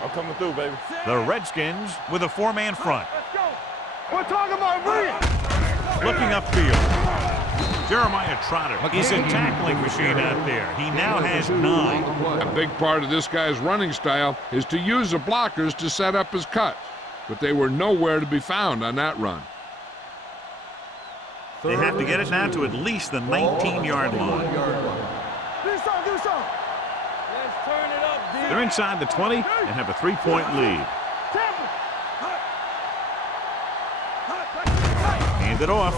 I'm coming through, baby. The Redskins with a 4-man front. Let's go. We're talking about brilliant. Looking upfield. Jeremiah Trotter is a tackling machine out there. He now has 9. A big part of this guy's running style is to use the blockers to set up his cuts, but they were nowhere to be found on that run. They have to get it now to at least the 19-yard line. Do something, do something. Let's turn it up, D. They're inside the 20 and have a 3-point lead. Hand it off.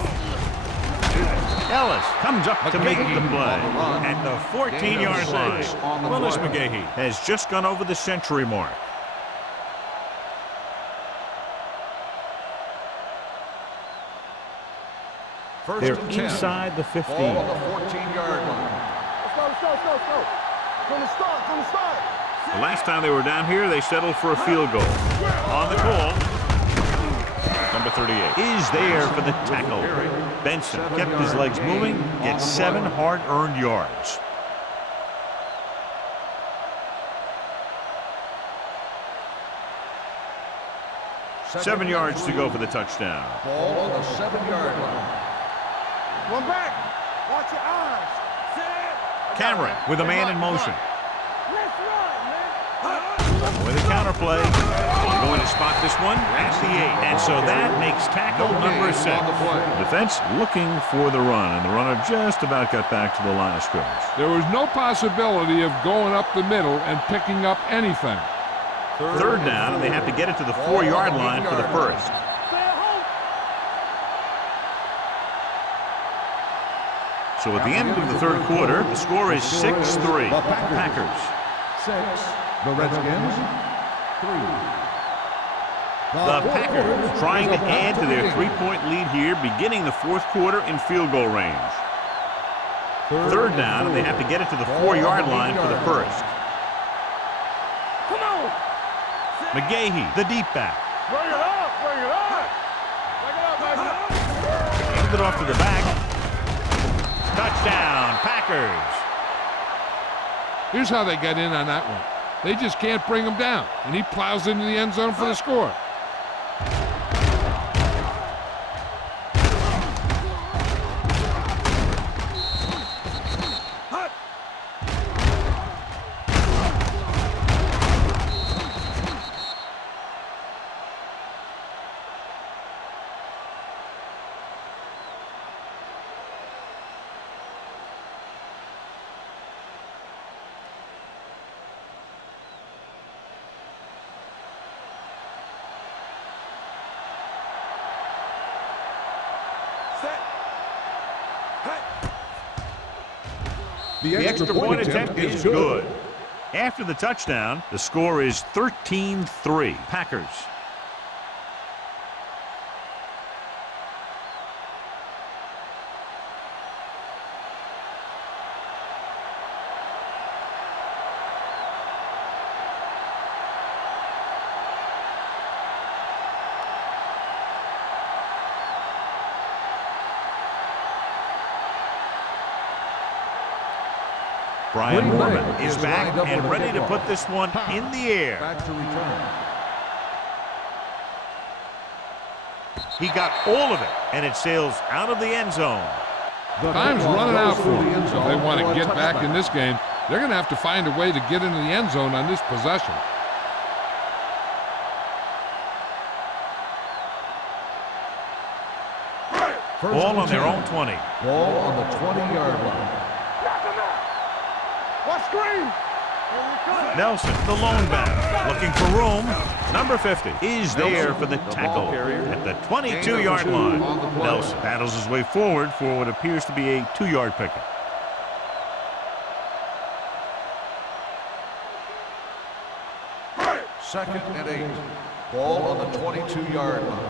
Ellis comes up to make the play at the 14-yard line. Willis McGahee has just gone over the century mark. They're inside the 15. Ball on the 14-yard line. Let's go. From the start. The last time they were down here, they settled for a field goal. On the call, number 38 is there for the tackle. Benson kept his legs moving, gets 7 hard-earned yards. Seven yards to go for the touchdown. Ball on the 7-yard line. One back. Watch your eyes. Cameron with a man in motion. Let's run, man. With a counterplay. They're going to spot this one at the 8. And so that makes tackle number 6. Defense looking for the run, and the runner just about got back to the line of scrimmage. There was no possibility of going up the middle and picking up anything. Third down, and they have to get it to the 4-yard line for the first. Stay at home. So at the end of the third quarter, the score is 6-3. Packers. 6. The Redskins. 3. The Packers trying to add to their 3-point lead here, beginning the fourth quarter in field goal range. Third down, and they have to get it to the 4-yard line for the first. Come on. McGahee, the deep back. Bring it up. Bring it up, baby. Handed it off to the back. Touchdown, Packers. Here's how they got in on that one. They just can't bring him down, and he plows into the end zone for the score. The extra point attempt is good. After the touchdown, the score is 13-3. Packers. Brian Mormon is back and ready to put this one in the air. Back to return. He got all of it, and it sails out of the end zone. Time's running out for them. If they want to get back in this game, they're going to have to find a way to get into the end zone on this possession. Ball on their own 20. Ball on the 20-yard line. What screen? Nelson, the lone back, looking for room. Number 50 is there for the tackle at the 22-yard line. Nelson battles his way forward for what appears to be a 2-yard pickup. Second and 8. Ball on the 22-yard line.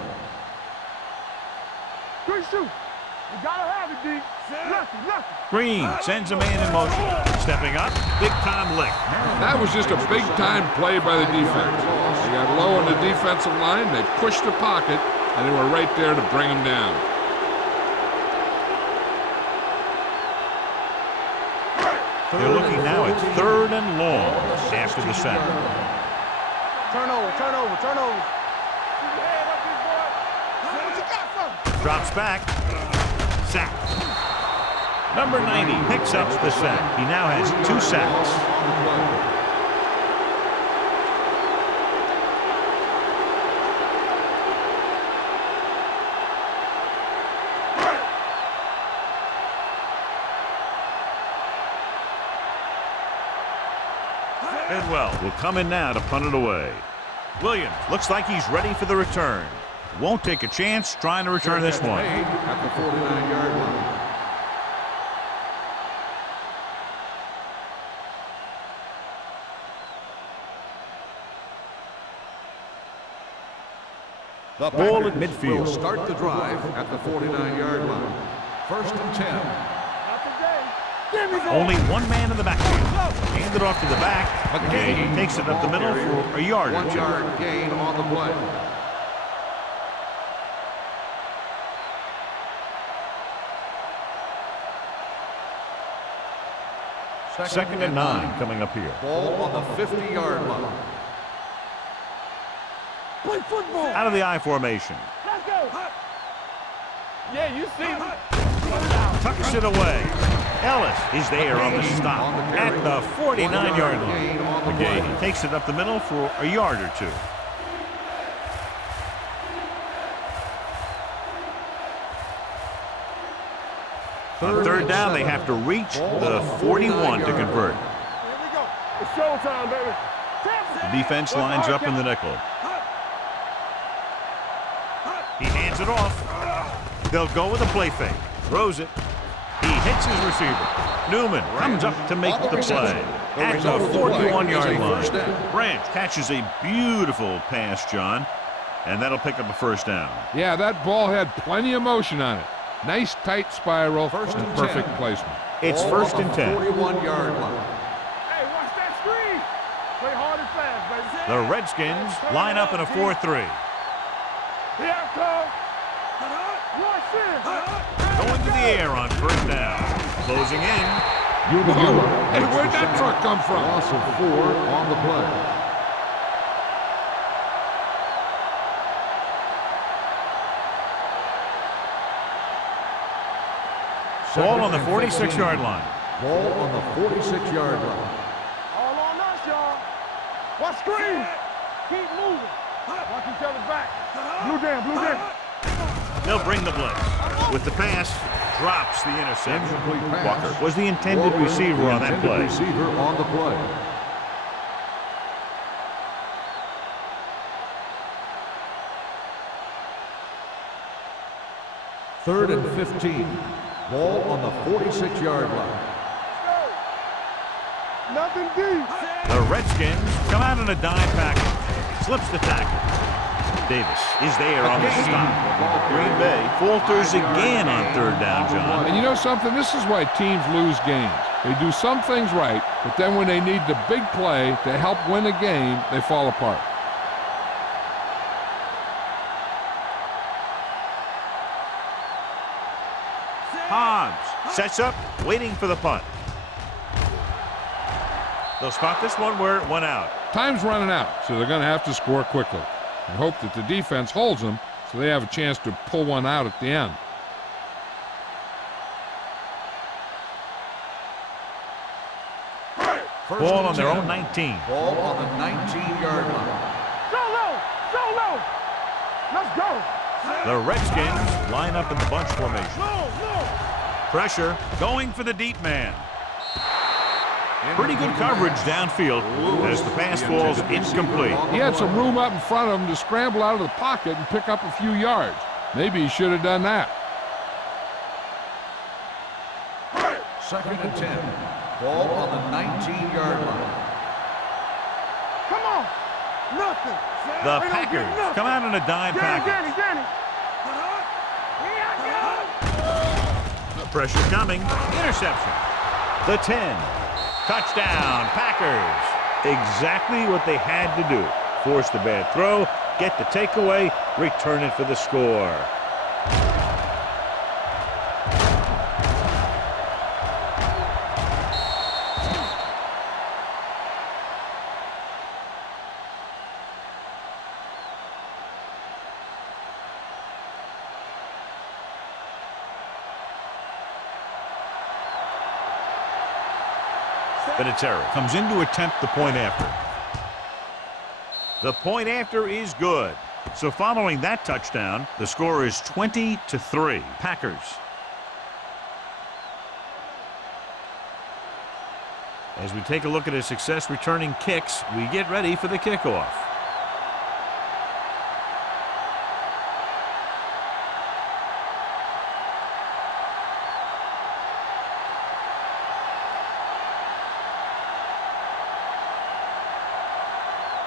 Good shoot. You gotta have it, D. Nothing. Green sends a man in motion. Stepping up, big-time lick. That was just a big-time play by the defense. They got low on the defensive line, they pushed the pocket, and they were right there to bring him down. They're looking now at 3rd and long after the sack. Turnover. What you got from? Drops back. Sack. Number 90 picks up the sack. He now has 2 sacks. Bidwell will come in now to punt it away. Williams looks like he's ready for the return. Won't take a chance trying to return this one. At the 49-yard line. The Ball at Packers midfield. will start the drive at the 49-yard line. First and 10. Not today. Give me Only one man in the backfield. Hand it off to the back. McGahee takes it up the middle for a yard or 1 two. yard gain on the play. Second and 9 coming up here. Ball on the 50-yard line. Play football. Out of the I formation. Let's go. Yeah, you see me. Tucks it away. Ellis is there on the stop at the 49-yard line. McGahee takes it up the middle for a yard or two. On third down, they have to reach the 41 to convert. Here we go. It's showtime, baby. The defense lines up in the nickel. He hands it off. They'll go with a play fake. Throws it. He hits his receiver. Newman comes up to make the play at the 41-yard line. Branch catches a beautiful pass, John, and that'll pick up a first down. Yeah, that ball had plenty of motion on it. Nice tight spiral First and and perfect 10. placement. It's Ball first on and the 10. 41-yard line. Hey, watch that screen. Play hard and fast, baby. The Redskins line up in a 4-3. Here I come. Rush in. Going to the air on first down. Closing in. Whoa, hey, where'd that truck come from? Loss of 4 on the play. Ball on the 46-yard line. Ball on the 46-yard line. All on us, y'all. Watch screen. Keep moving. Watch each other back. Blue down. They'll bring the blitz. With the pass, drops the interception. Incomplete pass. Walker was the intended Walker, receiver the on that intended play. receiver on the play. Third and 15. Ball on the 46-yard line. Nothing deep. The Redskins come out in a dime package. Slips the tackle. Davis is there on the stop. Green Bay falters again on third down, John. And you know something? This is why teams lose games. They do some things right, but then when they need the big play to help win a game, they fall apart. Hobbs sets up, waiting for the punt. They'll spot this one where it went out. Time's running out, so they're going to have to score quickly and hope that the defense holds them so they have a chance to pull one out at the end. First Ball and on their 10. own 19. Ball on the 19-yard line. Solo. Let's go. The Redskins line up in the bunch formation. Pressure going for the deep man. Pretty good coverage downfield as the pass falls incomplete. He had some room up in front of him to scramble out of the pocket and pick up a few yards. Maybe he should have done that. Second and 10. Ball on the 19-yard line. Come on. Nothing. The They don't get Packers nothing. come out in a dime package. Danny. Pressure coming. Interception. The 10. Touchdown, Packers. Exactly what they had to do. Force the bad throw, get the takeaway, return it for the score. Vinatieri comes in to attempt the point after. The point after is good. So following that touchdown, the score is 20-3. Packers. As we take a look at his success returning kicks, we get ready for the kickoff.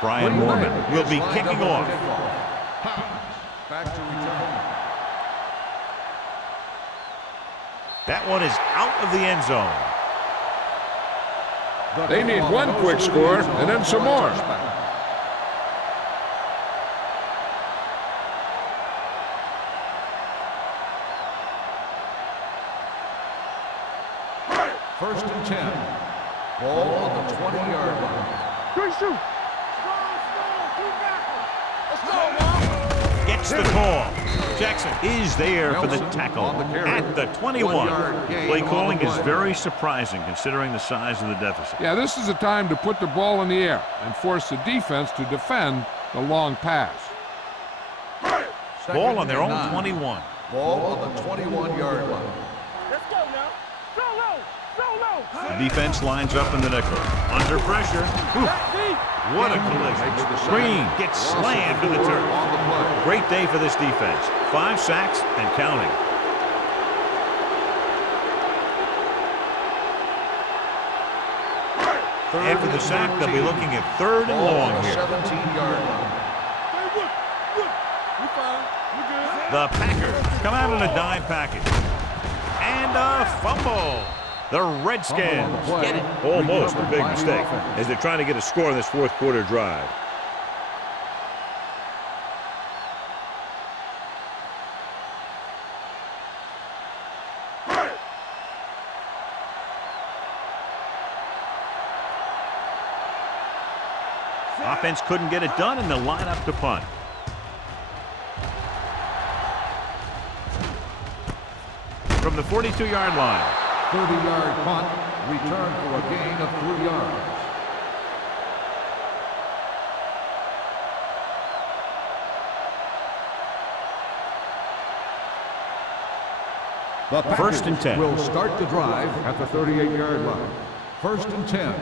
Brian Moorman will be kicking off. Back to return. That one is out of the end zone. They need one quick score and then some more. First and 10. Ball on the 20-yard line. Great shoot. Let's go, man. Gets the call. Jackson is there for the tackle at the 21. Play calling is very surprising considering the size of the deficit. Yeah, this is the time to put the ball in the air and force the defense to defend the long pass. Ball on their own 21. Ball on the 21-yard line. Let's go now. Go low. Go low. The defense lines up in the nickel. Under pressure. What a collision. Green gets slammed to the turf. Great day for this defense. 5 sacks and counting. After the sack, they'll be looking at 3rd and long here. 17-yard line. The Packers come out in a dime package. And a fumble. The Redskins get it. Almost a big mistake as they're trying to get a score in this 4th quarter drive. Offense couldn't get it done, and they'll line up to punt. From the 42-yard line. 30-yard punt, return for a gain of 3 yards. The Packers 1st and 10. will start the drive at the 38-yard line. 1st and 10.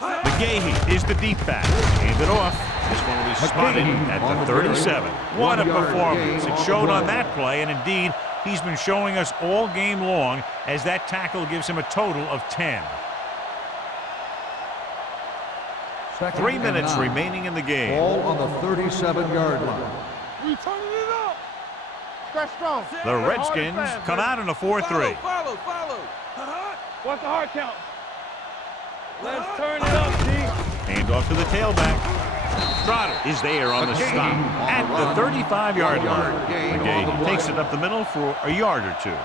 McGahee is the deep back. Hand it off. This one will be spotted at the 37. What a performance. It showed on that play, and indeed, he's been showing us all game long as that tackle gives him a total of 10. 3 minutes remaining in the game. Ball on the 37-yard line. We turning it up. Stretch strong. The Redskins come out in a 4-3. Follow. What's the hard count? Let's turn it up, D. Hand off to the tailback. Trotter is there on the stop at the 35-yard line. McGahee takes it up the middle for a yard or 2.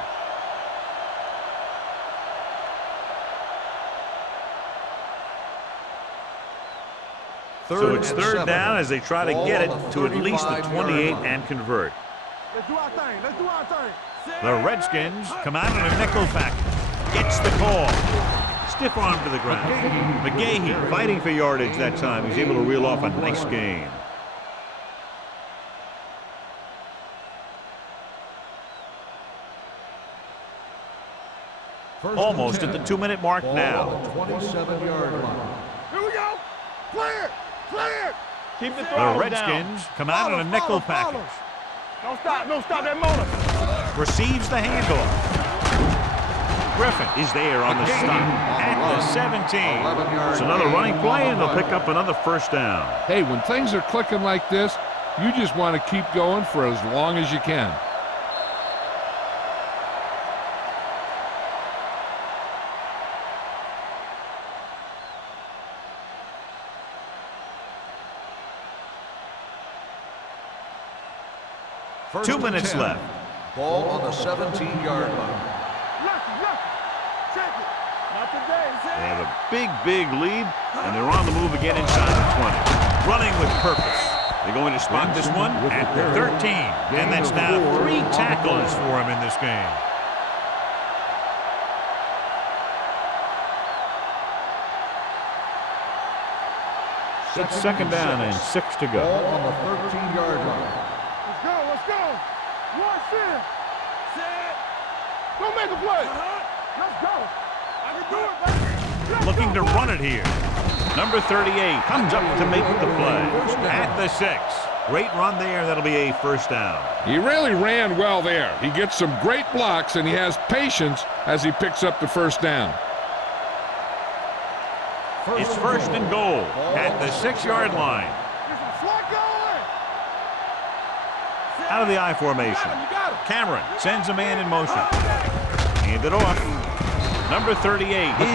So it's 3rd down as they try to get it to at least the 28 and convert. Let's do our thing. Let's do our thing. The Redskins come out in a nickel package. Gets the call. Stiff arm to the ground. McGahee fighting for yardage that time. He's able to reel off a nice gain. Almost at the 2-minute mark now. 27-yard line. Here we go. Clear. Clear. Keep the The throw Redskins come out in a nickel package. Don't stop. Don't stop that motor. Receives the handoff. Griffin is there on the stop at the 17. It's another running play, and they'll pick up another 1st down. Hey, when things are clicking like this, you just want to keep going for as long as you can. First 2 and minutes 10. left. Ball on the 17-yard line. Lucky. Check it. Not today, They have a big lead, and they're on the move again inside the 20. Running with purpose. They're going to spot this one at the 13. And that's now 3 tackles for him in this game. It's 2nd down and 6 to go. Ball on the 13-yard line. Let's go. Watch it. Set. Don't make a play. Let's go. I can do it, baby. looking to run it here. Number 38 comes up to make the play. At the 6. Great run there. That'll be a first down. He really ran well there. He gets some great blocks, and he has patience as he picks up the first down. It's first and goal at the 6-yard line. Out of the I formation. Cameron sends a man in motion. Hand it off. Number 38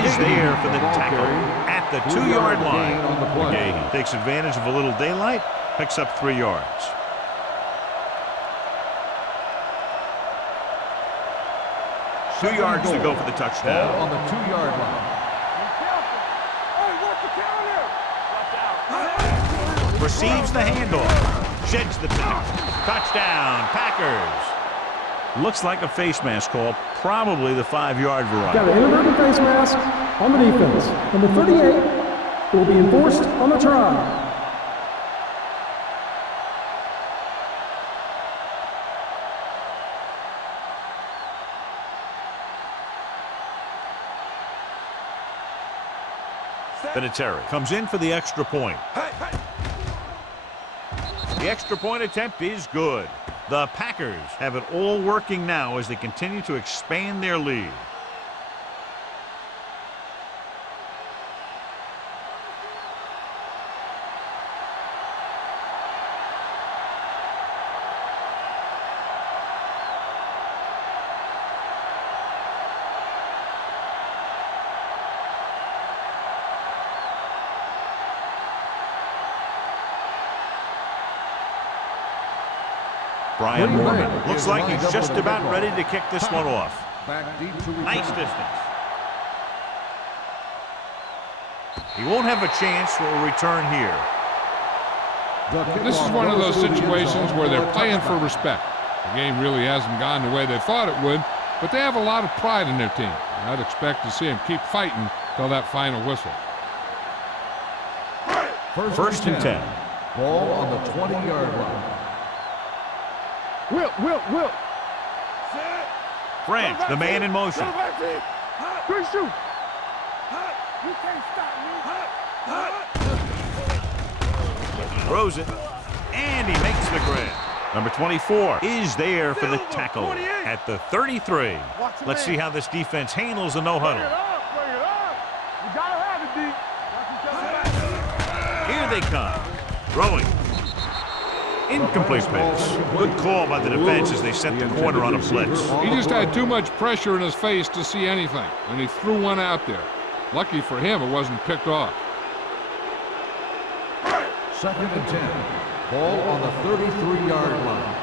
is there for the tackle at the 2-yard line. McGahee takes advantage of a little daylight, picks up 3 yards. Two yards to go for the touchdown. Ball on the 2-yard line. Receives the handoff. Sheds the tackle. Touchdown, Packers. Looks like a face mask call, probably the 5-yard variety. Got an inadvertent face mask on the defense. Number 38 will be enforced on the try. Vinatieri comes in for the extra point. The extra point attempt is good. The Packers have it all working now as they continue to expand their lead. Brian Moorman looks like he's just about ready to kick this one off. Nice distance. He won't have a chance for a return here. This is one of those situations where they're playing for respect. The game really hasn't gone the way they thought it would, but they have a lot of pride in their team. I'd expect to see them keep fighting till that final whistle. First and 10. Ball on the 20-yard line. Will. France, the man in motion. Good shoot. You can't stop me. Throws it, and he makes the grab. Number 24 is there for the tackle at the 33. Let's see how this defense handles the no-huddle. Bring it up. You gotta have it, D. Here they come. Throwing. Incomplete pass. Good call by the defense as they set the corner on a blitz. He just had too much pressure in his face to see anything, and he threw one out there. Lucky for him, it wasn't picked off. Second and 10. Ball on the 33-yard line.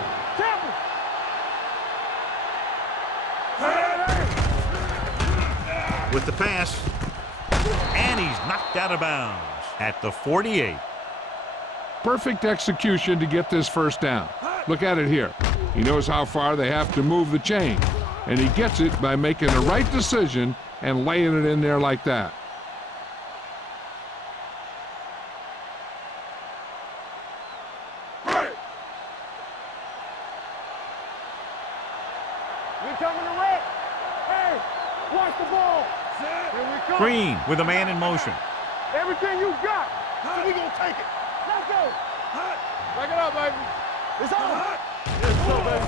With the pass, and he's knocked out of bounds at the 48. Perfect execution to get this first down. Look at it here. He knows how far they have to move the chain, and he gets it by making the right decision and laying it in there like that. We're coming to wreck. Hey, watch the ball. Here we come. Green with a man in motion. Everything you got. So we gonna take it. Let's go. Back it up, baby. It's on. Let's go, baby.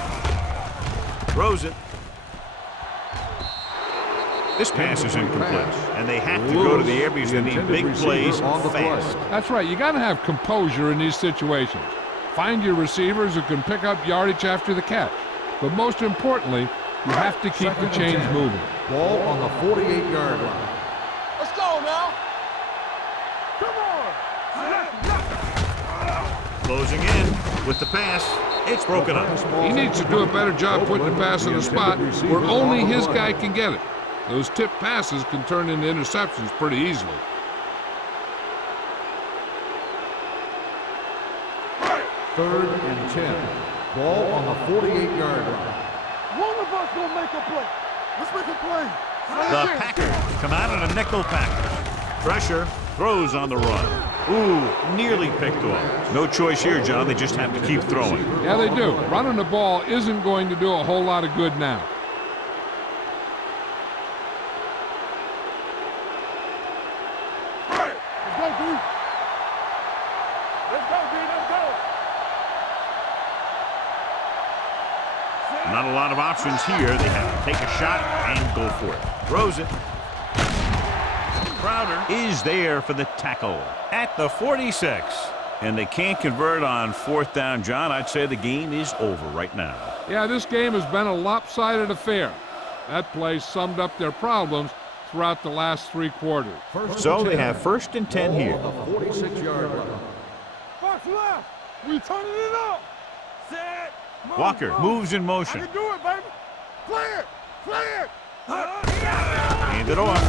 Throws it. This pass is incomplete, and they have to go to the air because they need big plays fast. That's right. You got to have composure in these situations. Find your receivers who can pick up yardage after the catch. But most importantly, you have to keep the chains moving. Ball on the 48-yard line. Let's go now. Come on. Closing in with the pass. It's broken up. He needs to do a better job putting the pass in a spot where only his guy can get it. Those tip passes can turn into interceptions pretty easily. Third and 10. Ball on the 48-yard line. One of us gonna make a play. Let's make a play. The Packers come out in a nickel package. Pressure, throws on the run. Ooh, nearly picked off. No choice here, John. They just have to keep throwing. Yeah, they do. Running the ball isn't going to do a whole lot of good now. Not a lot of options here. They have to take a shot and go for it. Throws it. Crowder is there for the tackle at the 46. And they can't convert on fourth down, John. I'd say the game is over right now. Yeah, this game has been a lopsided affair. That play summed up their problems throughout the last 3 quarters. So they have 1st and 10 here. On the 46-yard line. Box left. We turning it up. Set. Move, Walker move. moves in I motion. can do it, baby. Clear. Clear. Hand it off.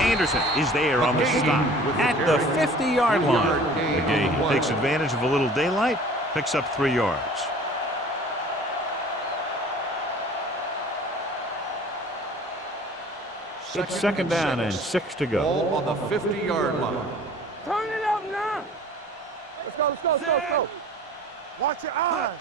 Anderson is there on the stop at the 50-yard line. McGahee takes advantage of a little daylight, picks up 3 yards. It's 2nd down and 6 to go. Ball on the 50-yard line. Turn it up now. Let's go, let's go, let's go, let's go. Watch your eyes.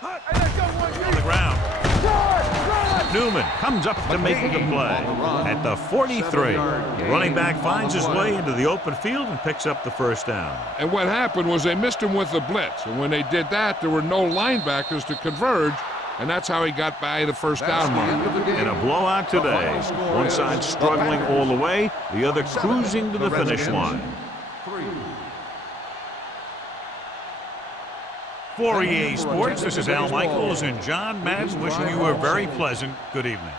Hey, let's go, one, On the ground. Run, run. Newman comes up to make the play at the 43. The running back finds his way into the open field and picks up the 1st down. And what happened was they missed him with the blitz. And when they did that, there were no linebackers to converge. And that's how he got by the 1st down mark. In a blowout today. One side struggling all the way, the other cruising to the finish line. For EA Sports, this is Al Michaels and John Madden wishing you a very pleasant good evening.